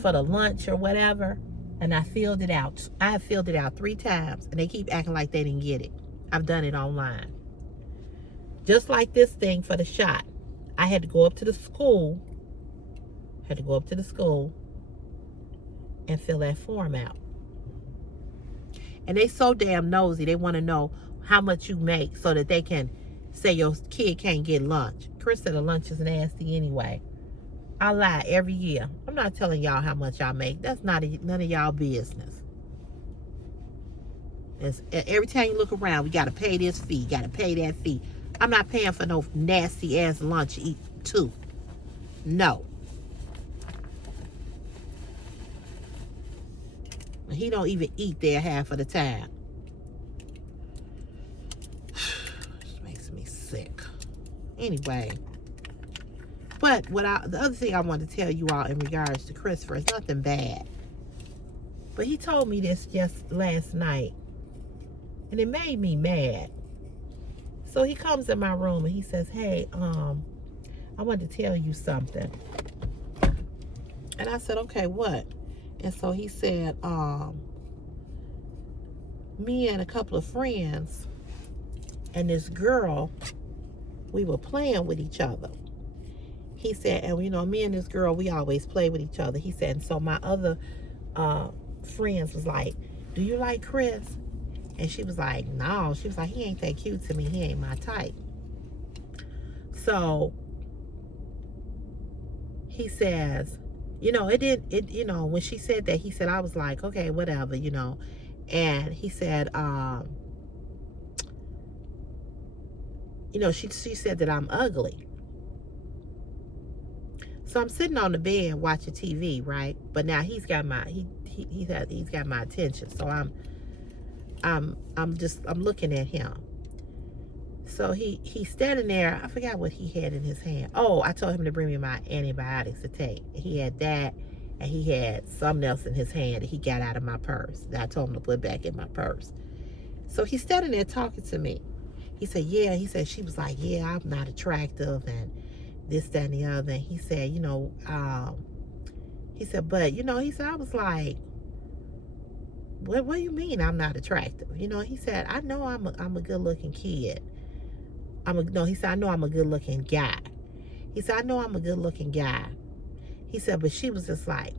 for the lunch or whatever. And I filled it out. I have filled it out 3 times. And they keep acting like they didn't get it. I've done it online. Just like this thing for the shot. I had to go up to the school. And fill that form out. And they so damn nosy. They want to know how much you make so that they can say your kid can't get lunch. Chris said the lunch is nasty anyway. I lie every year. I'm not telling y'all how much I make. That's none of y'all business. Every time you look around, we got to pay this fee, got to pay that fee. I'm not paying for no nasty ass lunch to eat too. No. He don't even eat there half of the time. This makes me sick. Anyway. But the other thing I want to tell you all in regards to Christopher is nothing bad. But he told me this just last night. And it made me mad. So he comes in my room and he says, hey, I want to tell you something. And I said, okay, what? And so he said, me and a couple of friends and this girl, we were playing with each other. He said, and you know, me and this girl, we always play with each other. He said, and so my other friends was like, do you like Chris? And she was like, no. She was like, he ain't that cute to me. He ain't my type. So he says, you know, you know, when she said that, he said, I was like, okay, whatever, you know. And he said, you know, she said that I'm ugly. So I'm sitting on the bed watching TV, right? But now he's got my he's got my attention. So I'm looking at him. So he's standing there. I forgot what he had in his hand. Oh, I told him to bring me my antibiotics to take. He had that, and he had something else in his hand that he got out of my purse that I told him to put back in my purse. So he's standing there talking to me. He said, yeah. He said, she was like, yeah, I'm not attractive, and this, that, and the other. And he said, you know, he said, but, you know, he said, I was like, what do you mean I'm not attractive? You know, he said, I know I'm a good-looking kid. He said, I know I'm a good-looking guy. He said, I know I'm a good-looking guy. He said, but she was just like,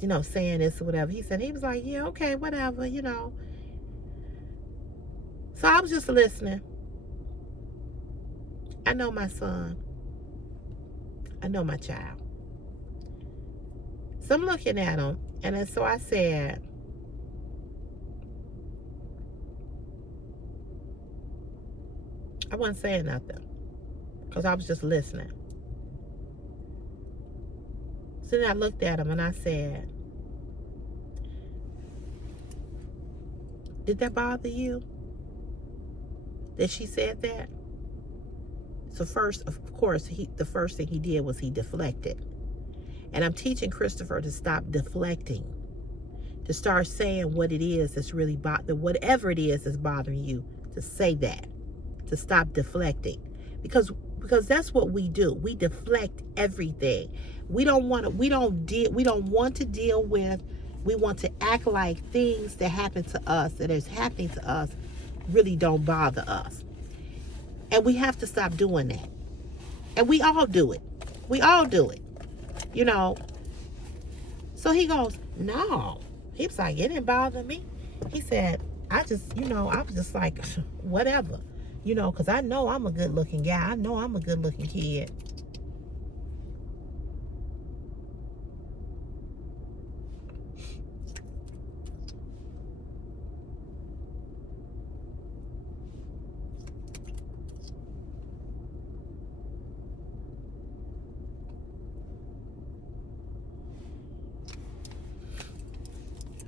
you know, saying this or whatever. He was like, yeah, okay, whatever, you know. So I was just listening. I know my son. I know my child. So I'm looking at him, and then so I said, I wasn't saying nothing because I was just listening. So then I looked at him and I said, did that bother you that she said that? So first, of course, the first thing he did was he deflected. And I'm teaching Christopher to stop deflecting, to start saying what it is that's really whatever it is that's bothering you, to say that, to stop deflecting, because that's what we do. We deflect everything. We don't want to deal with. We want to act like things that happen to us, that is happening to us, really don't bother us. And we have to stop doing that. And we all do it. We all do it. You know. So he goes, no. He was like, it didn't bother me. He said, I was just like, whatever. You know, because I know I'm a good-looking guy. I know I'm a good-looking kid.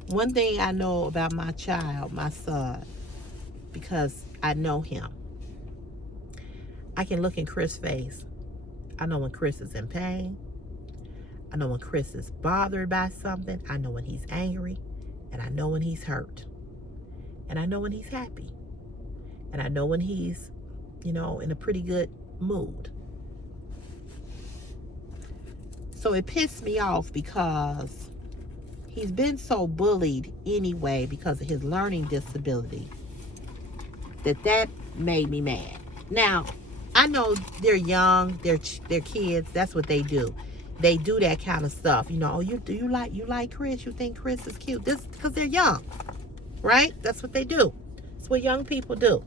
One thing I know about my child, my son, because I know him, I can look in Chris' face. I know when Chris is in pain. I know when Chris is bothered by something. I know when he's angry. And I know when he's hurt. And I know when he's happy. And I know when he's, you know, in a pretty good mood. So it pissed me off because he's been so bullied anyway because of his learning disability that made me mad. Now, I know they're young, they're kids. That's what they do. They do that kind of stuff. You know, oh, you like Chris? You think Chris is cute? This because they're young, right? That's what they do. That's what young people do.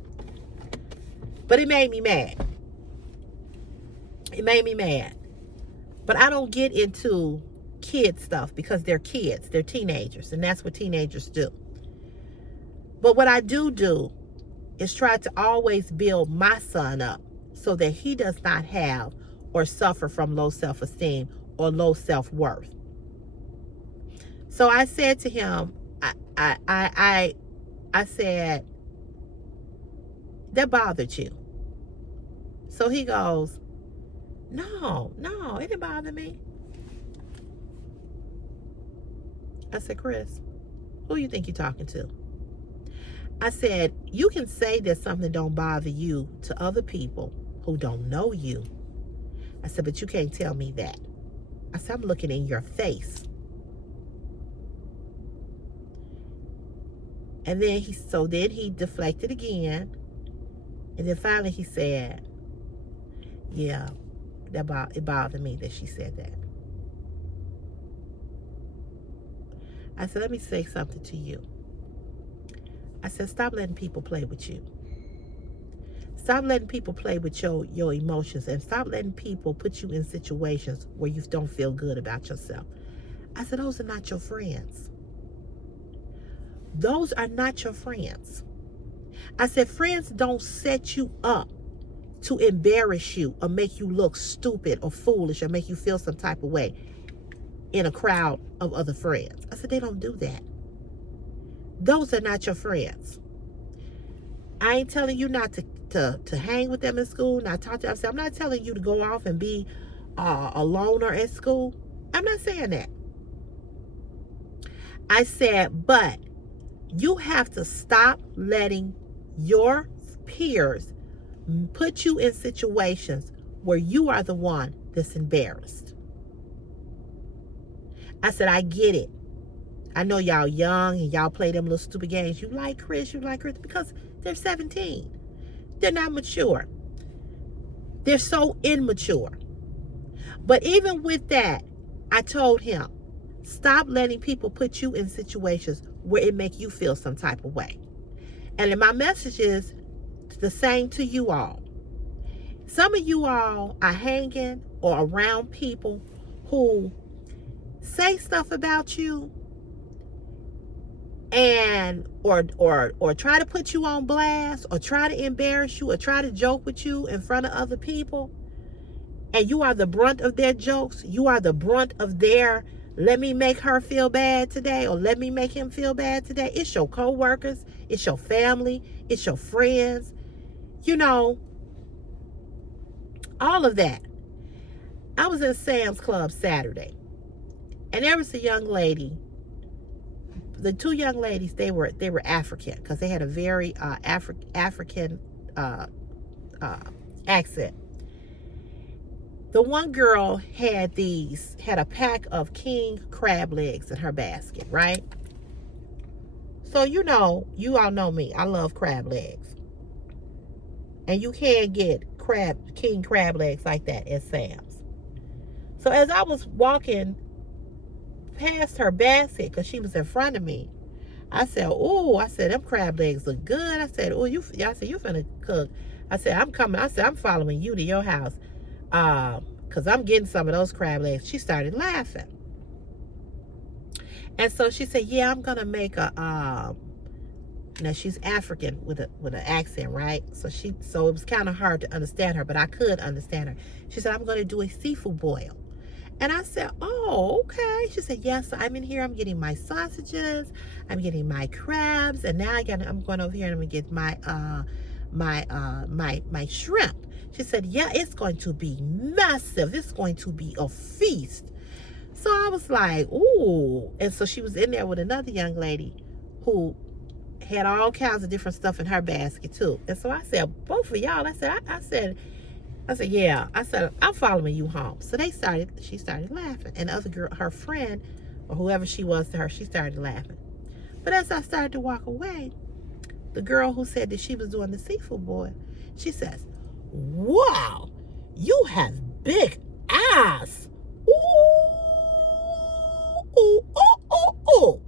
But it made me mad. It made me mad. But I don't get into kid stuff because they're kids. They're teenagers, and that's what teenagers do. But what I do is try to always build my son up so that he does not have or suffer from low self-esteem or low self-worth. So I said to him, I said, that bothered you? So he goes, no, it didn't bother me. I said, Chris, who you think you're talking to? I said, you can say that something don't bother you to other people who don't know you. I said, but you can't tell me that. I said, I'm looking in your face. And then he deflected again. And then finally he said, yeah, it bothered me that she said that. I said, let me say something to you. I said, stop letting people play with you. Stop letting people play with your emotions, and stop letting people put you in situations where you don't feel good about yourself. I said, those are not your friends. Those are not your friends. I said, friends don't set you up to embarrass you or make you look stupid or foolish or make you feel some type of way in a crowd of other friends. I said, they don't do that. Those are not your friends. I ain't telling you not to hang with them in school, not talk to them. I'm not telling you to go off and be a loner at school. I'm not saying that. I said, but you have to stop letting your peers put you in situations where you are the one that's embarrassed. I said, I get it. I know y'all young and y'all play them little stupid games. You like Chris because they're 17. They're not mature. They're so immature. But even with that, I told him, stop letting people put you in situations where it make you feel some type of way. And my message is the same to you all. Some of you all are hanging or around people who say stuff about you and or try to put you on blast or try to embarrass you or try to joke with you in front of other people, and you are the brunt of their jokes. You are the brunt of their let me make her feel bad today or let me make him feel bad today. It's your co-workers, it's your family, it's your friends, you know, all of that. I was in Sam's Club Saturday, and there was a young lady. The two young ladies, they were African because they had a very African accent. The one girl had a pack of king crab legs in her basket, right? So you all know me. I love crab legs, and you can't get king crab legs like that at Sam's. So as I was walking past her basket, because she was in front of me, I said, "Oh," I said, "them crab legs look good." I said, "Oh, you finna cook." I said, "I'm coming." I said, "I'm following you to your house, because I'm getting some of those crab legs." She started laughing, and so she said, "Yeah, I'm gonna make a." Now she's African with an accent, right? So it was kind of hard to understand her, but I could understand her. She said, "I'm gonna do a seafood boil." And I said, "Oh, okay." She said, "Yes, I'm in here. I'm getting my sausages. I'm getting my crabs, and now I'm going over here and I'm gonna get my shrimp." She said, "Yeah, it's going to be massive. It's going to be a feast." So I was like, "Ooh!" And so she was in there with another young lady who had all kinds of different stuff in her basket too. And so I said, "Both of y'all," I said, "Yeah." I said, "I'm following you home." So she started laughing. And the other girl, her friend, or whoever she was to her, she started laughing. But as I started to walk away, the girl who said that she was doing the seafood boil, she says, "Wow, you have big ass. Ooh, ooh, ooh, ooh, ooh.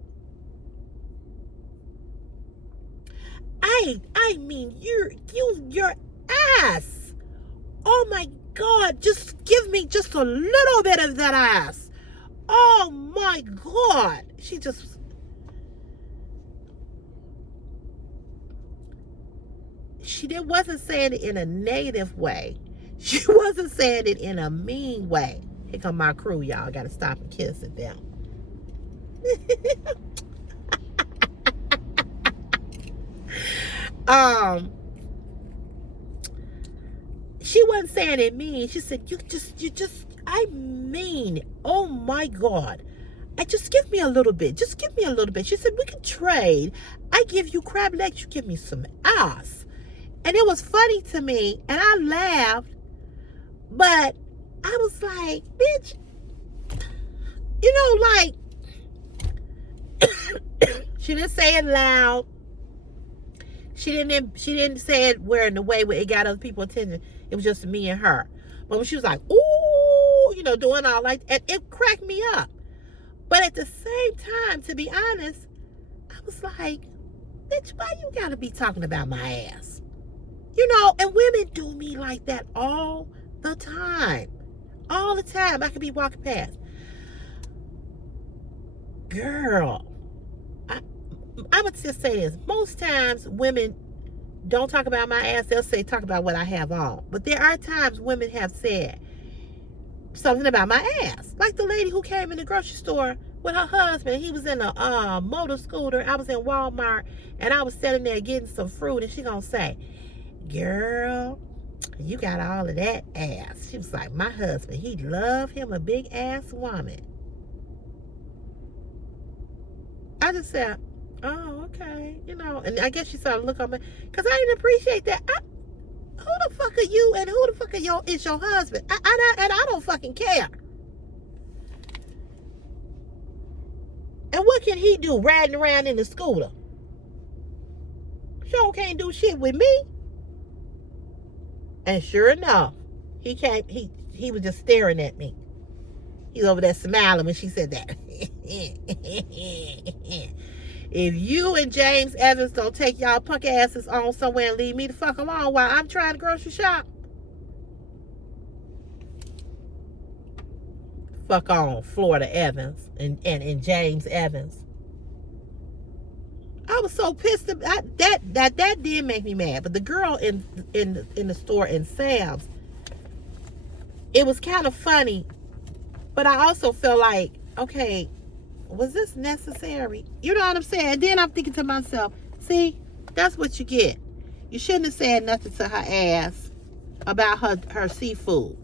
I mean, your ass. Oh my God, just give me just a little bit of that ass. Oh my God." She wasn't saying it in a negative way. She wasn't saying it in a mean way. Here come my crew, y'all. Got to stop and kiss at them. She wasn't saying it mean. She said, I mean, oh my God. Just give me a little bit. Just give me a little bit. She said, we can trade. I give you crab legs. You give me some ass. And it was funny to me. And I laughed. But I was like, bitch, like, she didn't say it loud. She didn't say it where in the way where it got other people attention. It was just me and her. But when she was like, ooh, doing all like, and it cracked me up. But at the same time, to be honest, I was like, bitch, why you gotta be talking about my ass? And women do me like that all the time. All the time. I could be walking past. Girl, I'm going to just say this. Most times women don't talk about my ass. They'll say talk about what I have on. But there are times women have said something about my ass. Like the lady who came in the grocery store with her husband. He was in a motor scooter. I was in Walmart and I was sitting there getting some fruit, and she gonna say, girl, you got all of that ass. She was like, my husband, he love him a big ass woman. I just said, oh, okay, and I guess she started to look on me, because I didn't appreciate that. Who the fuck are you, and who the fuck is your husband? I don't fucking care. And what can he do riding around in the scooter? Sure can't do shit with me. And sure enough, he came. He was just staring at me. He's over there smiling when she said that. If you and James Evans don't take y'all punk asses on somewhere and leave me the fuck alone while I'm trying to grocery shop, fuck on Florida Evans and James Evans. I was so pissed about that did make me mad. But the girl in the store in Sam's, it was kind of funny, but I also felt like, okay, was this necessary? You know what I'm saying? And then I'm thinking to myself, see, that's what you get. You shouldn't have said nothing to her ass about her seafood.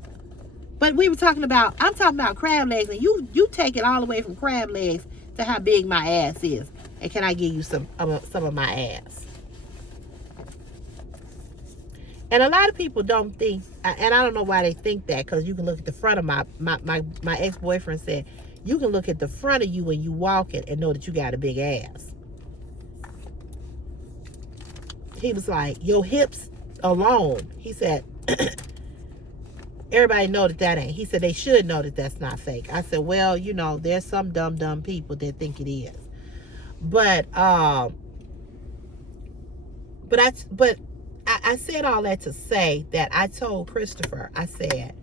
But I'm talking about crab legs, and you take it all the way from crab legs to how big my ass is. And can I give you some of my ass? And a lot of people don't think, and I don't know why they think that, because you can look at the front of my ex-boyfriend said, you can look at the front of you when you walking and know that you got a big ass. He was like, your hips alone. He said, everybody know that ain't. He said they should know that that's not fake. I said, well, there's some dumb people that think it is. But I said all that to say that I told Christopher, I said,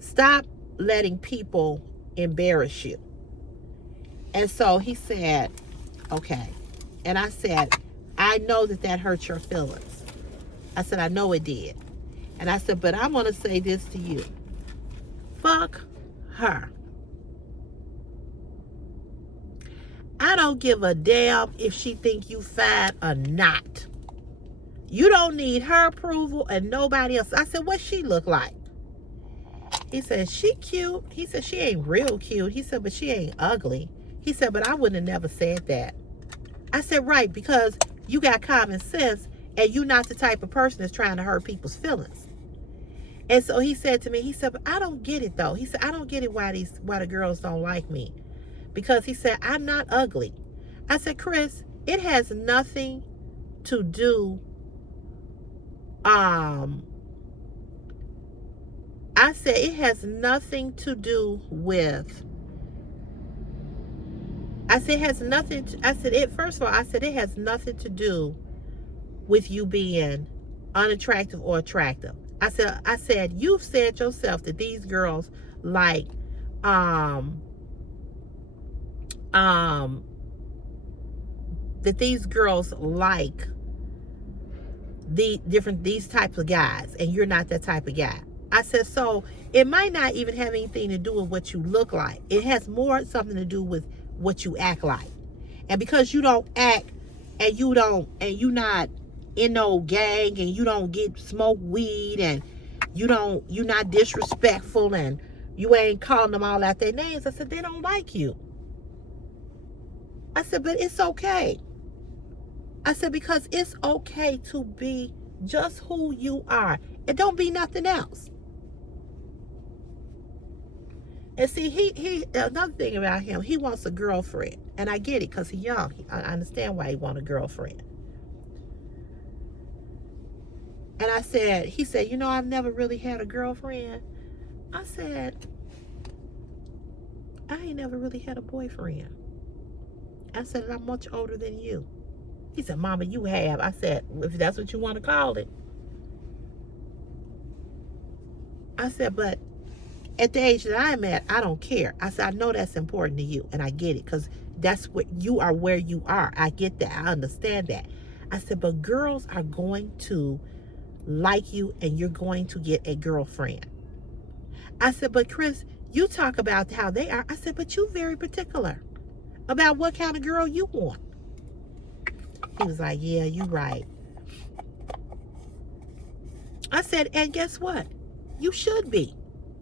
stop letting people embarrass you. And so he said, okay. And I said, I know that hurt your feelings. I said, I know it did. And I said, but I'm going to say this to you. Fuck her. I don't give a damn if she think you fine or not. You don't need her approval and nobody else. I said, what she look like? He said, she cute. He said, she ain't real cute. He said, but she ain't ugly. He said, but I wouldn't have never said that. I said, right, because you got common sense and you not the type of person that's trying to hurt people's feelings. And so he said to me, he said, but I don't get it though. He said, I don't get it why the girls don't like me. Because he said, I'm not ugly. I said, Chris, it has nothing to do, I said, it has nothing to do with, first of all, I said, it has nothing to do with you being unattractive or attractive. I said, you've said yourself that these girls like, that these girls like these types of guys, and you're not that type of guy. I said, so it might not even have anything to do with what you look like. It has more something to do with what you act like. And because you don't act, and you're not in no gang, and you don't smoke weed, and you're not disrespectful, and you ain't calling them all out their names. I said, they don't like you. I said, but it's okay. I said, because it's okay to be just who you are. And don't be nothing else. And see, he another thing about him, he wants a girlfriend. And I get it, because he's young. I understand why he wants a girlfriend. And I said, he said, you know, I've never really had a girlfriend. I said, I ain't never really had a boyfriend. I said, I'm much older than you. He said, Mama, you have. I said, if that's what you want to call it. I said, but at the age that I'm at, I don't care. I said, I know that's important to you, and I get it, because that's what you are, where you are. I get that. I understand that. I said, but girls are going to like you, and you're going to get a girlfriend. I said, but Chris, you talk about how they are. I said, but you're very particular about what kind of girl you want. He was like, yeah, you're right. I said, and guess what? You should be.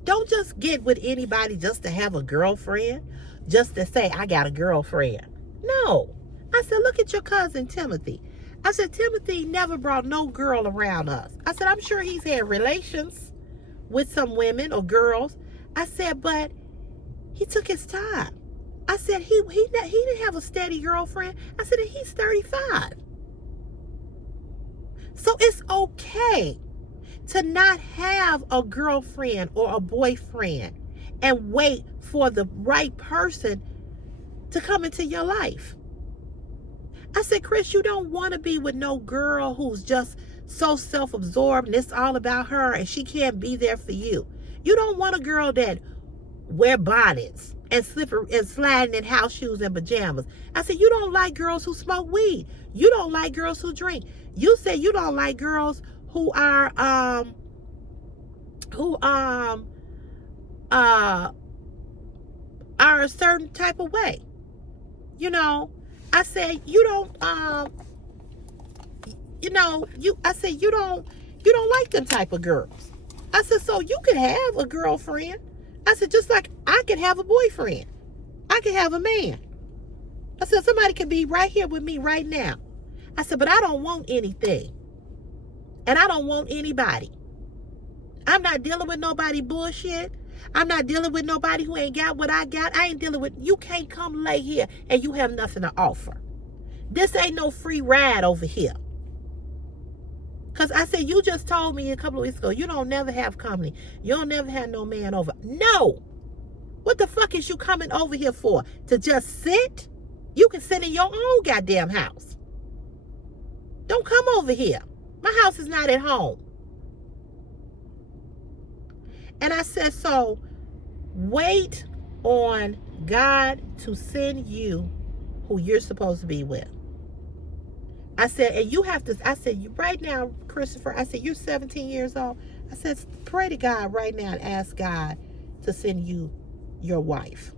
Don't just get with anybody just to have a girlfriend, just to say, I got a girlfriend. No. I said, look at your cousin Timothy. I said, Timothy never brought no girl around us. I said, I'm sure he's had relations with some women or girls. I said, but he took his time. I said, he didn't have a steady girlfriend. I said, he's 35. So it's okay to not have a girlfriend or a boyfriend and wait for the right person to come into your life. I said, Chris, you don't want to be with no girl who's just so self-absorbed and it's all about her and she can't be there for you. You don't want a girl that wear bonnets and sliding in house shoes and pajamas. I said, you don't like girls who smoke weed. You don't like girls who drink. You say you don't like girls who are a certain type of way. You know, I say you don't I say you don't like them type of girls. I said, so you could have a girlfriend. I said, just like I can have a boyfriend. I can have a man. I said, somebody can be right here with me right now. I said, but I don't want anything. And I don't want anybody. I'm not dealing with nobody bullshit. I'm not dealing with nobody who ain't got what I got. I ain't dealing with, you can't come lay here and you have nothing to offer. This ain't no free ride over here. Because I said, you just told me a couple of weeks ago, you don't never have company. You don't never have no man over. No. What the fuck is you coming over here for? To just sit? You can sit in your own goddamn house. Don't come over here. My house is not at home. And I said, so wait on God to send you who you're supposed to be with. I said, and you have to, I said, you right now, Christopher, I said, you're 17 years old. I said, pray to God right now and ask God to send you your wife.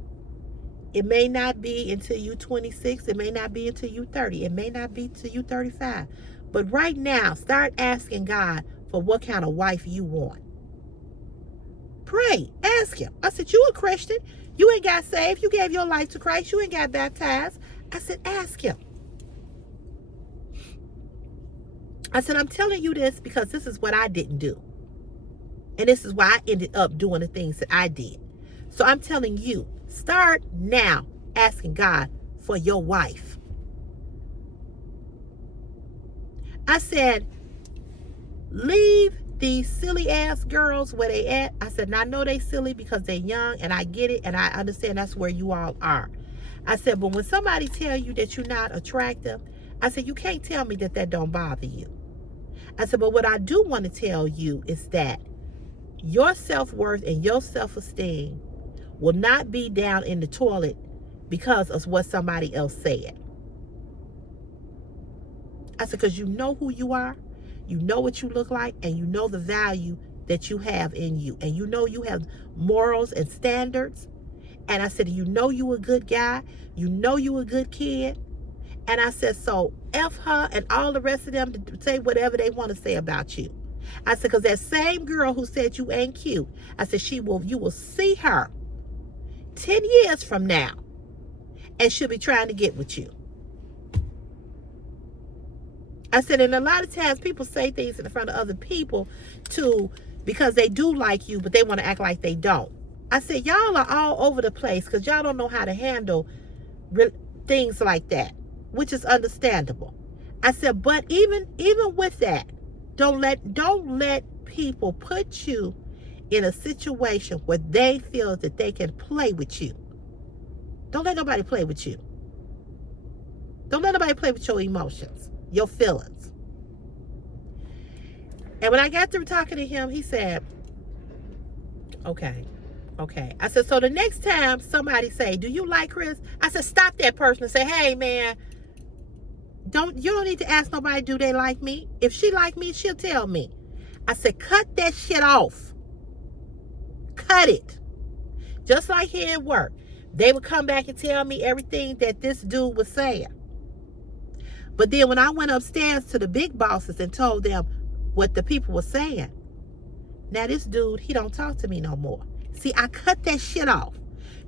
It may not be until you 26. It may not be until you 30. It may not be until you 35. But right now, start asking God for what kind of wife you want. Pray. Ask him. I said, you a Christian. You ain't got saved. You gave your life to Christ. You ain't got baptized. I said, ask him. I said, I'm telling you this because this is what I didn't do. And this is why I ended up doing the things that I did. So I'm telling you, start now asking God for your wife. I said, leave these silly ass girls where they at. I said, and I know they silly because they young and I get it and I understand that's where you all are. I said, but when somebody tell you that you're not attractive, I said, you can't tell me that don't bother you. I said, but what I do want to tell you is that your self-worth and your self-esteem will not be down in the toilet because of what somebody else said. I said, because you know who you are, you know what you look like, and you know the value that you have in you. And you know you have morals and standards. And I said, you know you a good guy. You know you a good kid. And I said, so F her and all the rest of them to say whatever they want to say about you. I said, because that same girl who said you ain't cute, I said, you will see her 10 years from now, and she'll be trying to get with you. I said, and a lot of times people say things in front of other people too, because they do like you, but they want to act like they don't. I said, y'all are all over the place because y'all don't know how to handle things like that, which is understandable. I said, but even with that, Don't let people put you in a situation where they feel that they can play with you. Don't let nobody play with you. Don't let nobody play with your emotions, your feelings. And when I got through talking to him, he said, okay. I said, so the next time somebody say, do you like Chris? I said, stop that person and say, hey, man, you don't need to ask nobody, do they like me? If she like me, she'll tell me. I said, cut that shit off. Cut it. Just like here at work. They would come back and tell me everything that this dude was saying. But then when I went upstairs to the big bosses and told them what the people were saying, now this dude, he don't talk to me no more. See, I cut that shit off.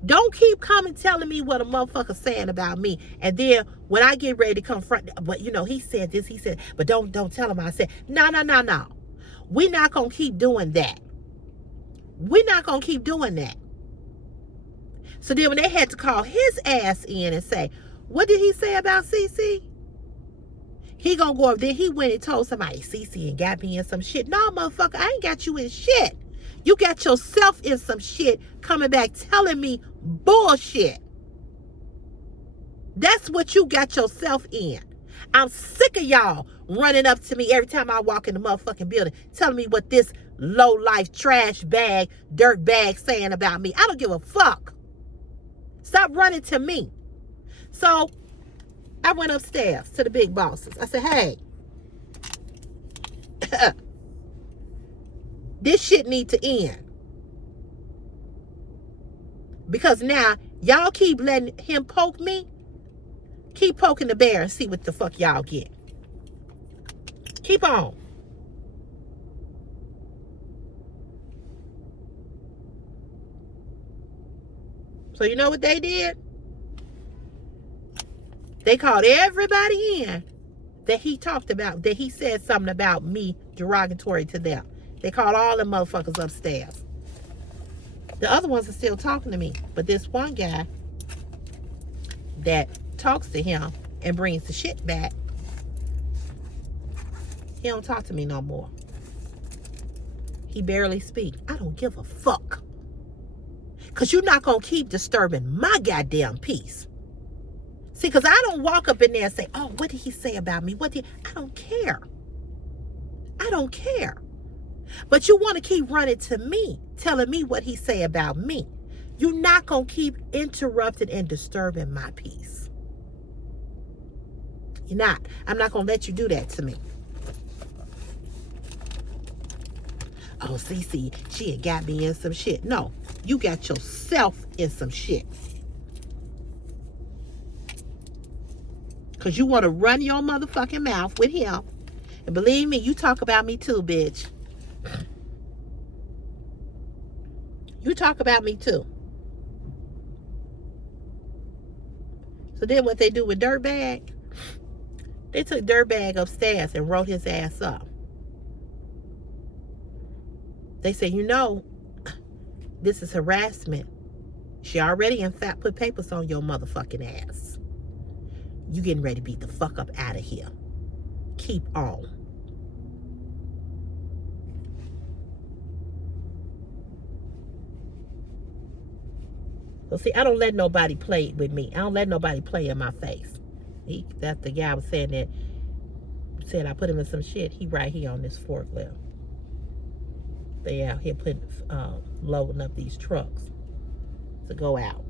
Don't keep coming telling me what a motherfucker's saying about me. And then when I get ready to confront, but you know, he said this, he said, but don't tell him I said, no. We're not going to keep doing that. We're not going to keep doing that. So then when they had to call his ass in and say, what did he say about CC? He gonna go up there. He went and told somebody, CC and got me in some shit. No, motherfucker, I ain't got you in shit. You got yourself in some shit coming back telling me bullshit. That's what you got yourself in. I'm sick of y'all running up to me every time I walk in the motherfucking building telling me what this low-life trash bag, dirt bag saying about me. I don't give a fuck. Stop running to me. So I went upstairs to the big bosses. I said, hey, this shit need to end. Because now, y'all keep letting him poke me. Keep poking the bear and see what the fuck y'all get. Keep on. So you know what they did? They called everybody in that he talked about, that he said something about me derogatory to them. They called all the motherfuckers upstairs. The other ones are still talking to me. But this one guy that talks to him and brings the shit back, he don't talk to me no more. He barely speak. I don't give a fuck. Because you're not going to keep disturbing my goddamn peace. See, because I don't walk up in there and say, oh, what did he say about me? I don't care. I don't care. But you want to keep running to me, telling me what he say about me. You're not going to keep interrupting and disturbing my peace. You're not. I'm not going to let you do that to me. Oh, CC, she had got me in some shit. No, you got yourself in some shit. Because you want to run your motherfucking mouth with him. And believe me, you talk about me too, bitch. You talk about me too. So then what they do with Dirtbag, they took Dirtbag upstairs and wrote his ass up. They say, you know, this is harassment. She already, in fact, put papers on your motherfucking ass. You getting ready to beat the fuck up out of here. Keep on. So see, I don't let nobody play with me. I don't let nobody play in my face. That's the guy was saying that, said I put him in some shit. He right here on this forklift. They out here loading up these trucks to go out.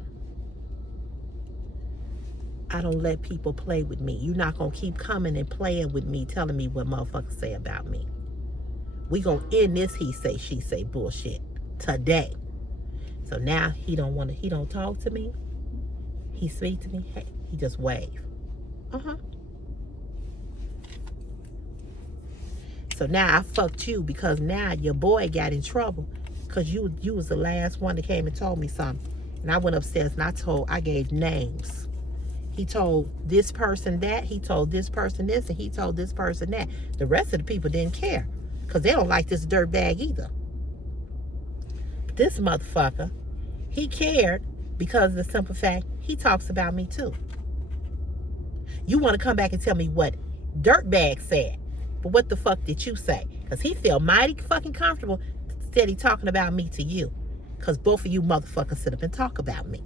I don't let people play with me. You're not going to keep coming and playing with me, telling me what motherfuckers say about me. We going to end this he say, she say bullshit today. So now he don't talk to me. He speak to me. Hey, he just wave. So now I fucked you because now your boy got in trouble because you was the last one that came and told me something. And I went upstairs and I gave names. He told this person that, he told this person this, and he told this person that. The rest of the people didn't care because they don't like this dirt bag either. But this motherfucker, he cared because of the simple fact he talks about me too. You want to come back and tell me what Dirtbag said. But what the fuck did you say? Because he feel mighty fucking comfortable steady talking about me to you. Because both of you motherfuckers sit up and talk about me.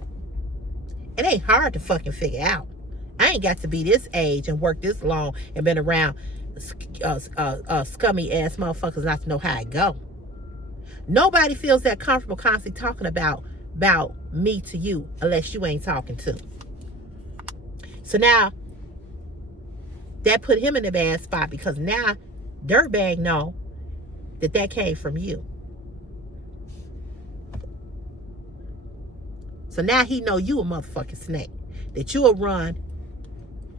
It ain't hard to fucking figure out. I ain't got to be this age and work this long and been around scummy ass motherfuckers not to know how it go. Nobody feels that comfortable constantly talking about me to you unless you ain't talking to. So now that put him in a bad spot because now Dirtbag know that came from you. So now he know you a motherfucking snake. That you'll run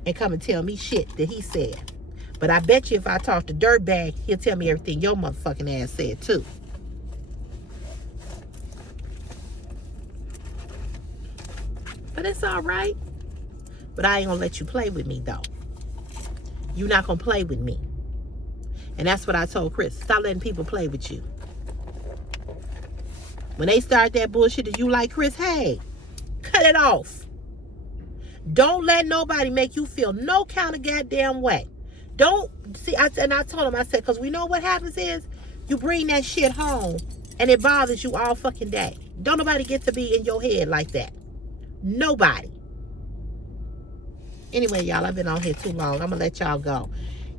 and come and tell me shit that he said. But I bet you if I talk to Dirtbag, he'll tell me everything your motherfucking ass said too. But it's all right. But I ain't gonna let you play with me though. You're not gonna play with me. And that's what I told Chris. Stop letting people play with you. When they start that bullshit that you like, Chris, hey, cut it off. Don't let nobody make you feel no kind of goddamn way. Don't see. I told him, I said, because we know what happens is you bring that shit home and it bothers you all fucking day. Don't nobody get to be in your head like that. Nobody. Anyway, y'all, I've been on here too long. I'm gonna let y'all go.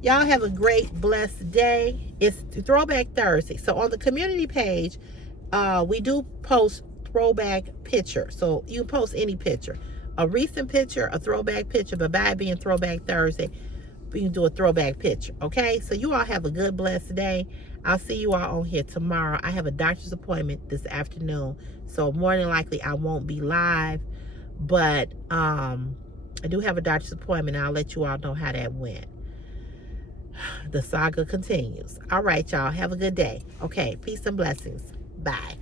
Y'all have a great, blessed day. It's Throwback Thursday. So on the community page, we do post throwback picture. So you can post any picture. A recent picture, a throwback picture, but by it being Throwback Thursday, we can do a throwback picture. Okay? So you all have a good, blessed day. I'll see you all on here tomorrow. I have a doctor's appointment this afternoon. So more than likely I won't be live. But I do have a doctor's appointment, and I'll let you all know how that went. The saga continues. All right, y'all. Have a good day. Okay. Peace and blessings. Bye.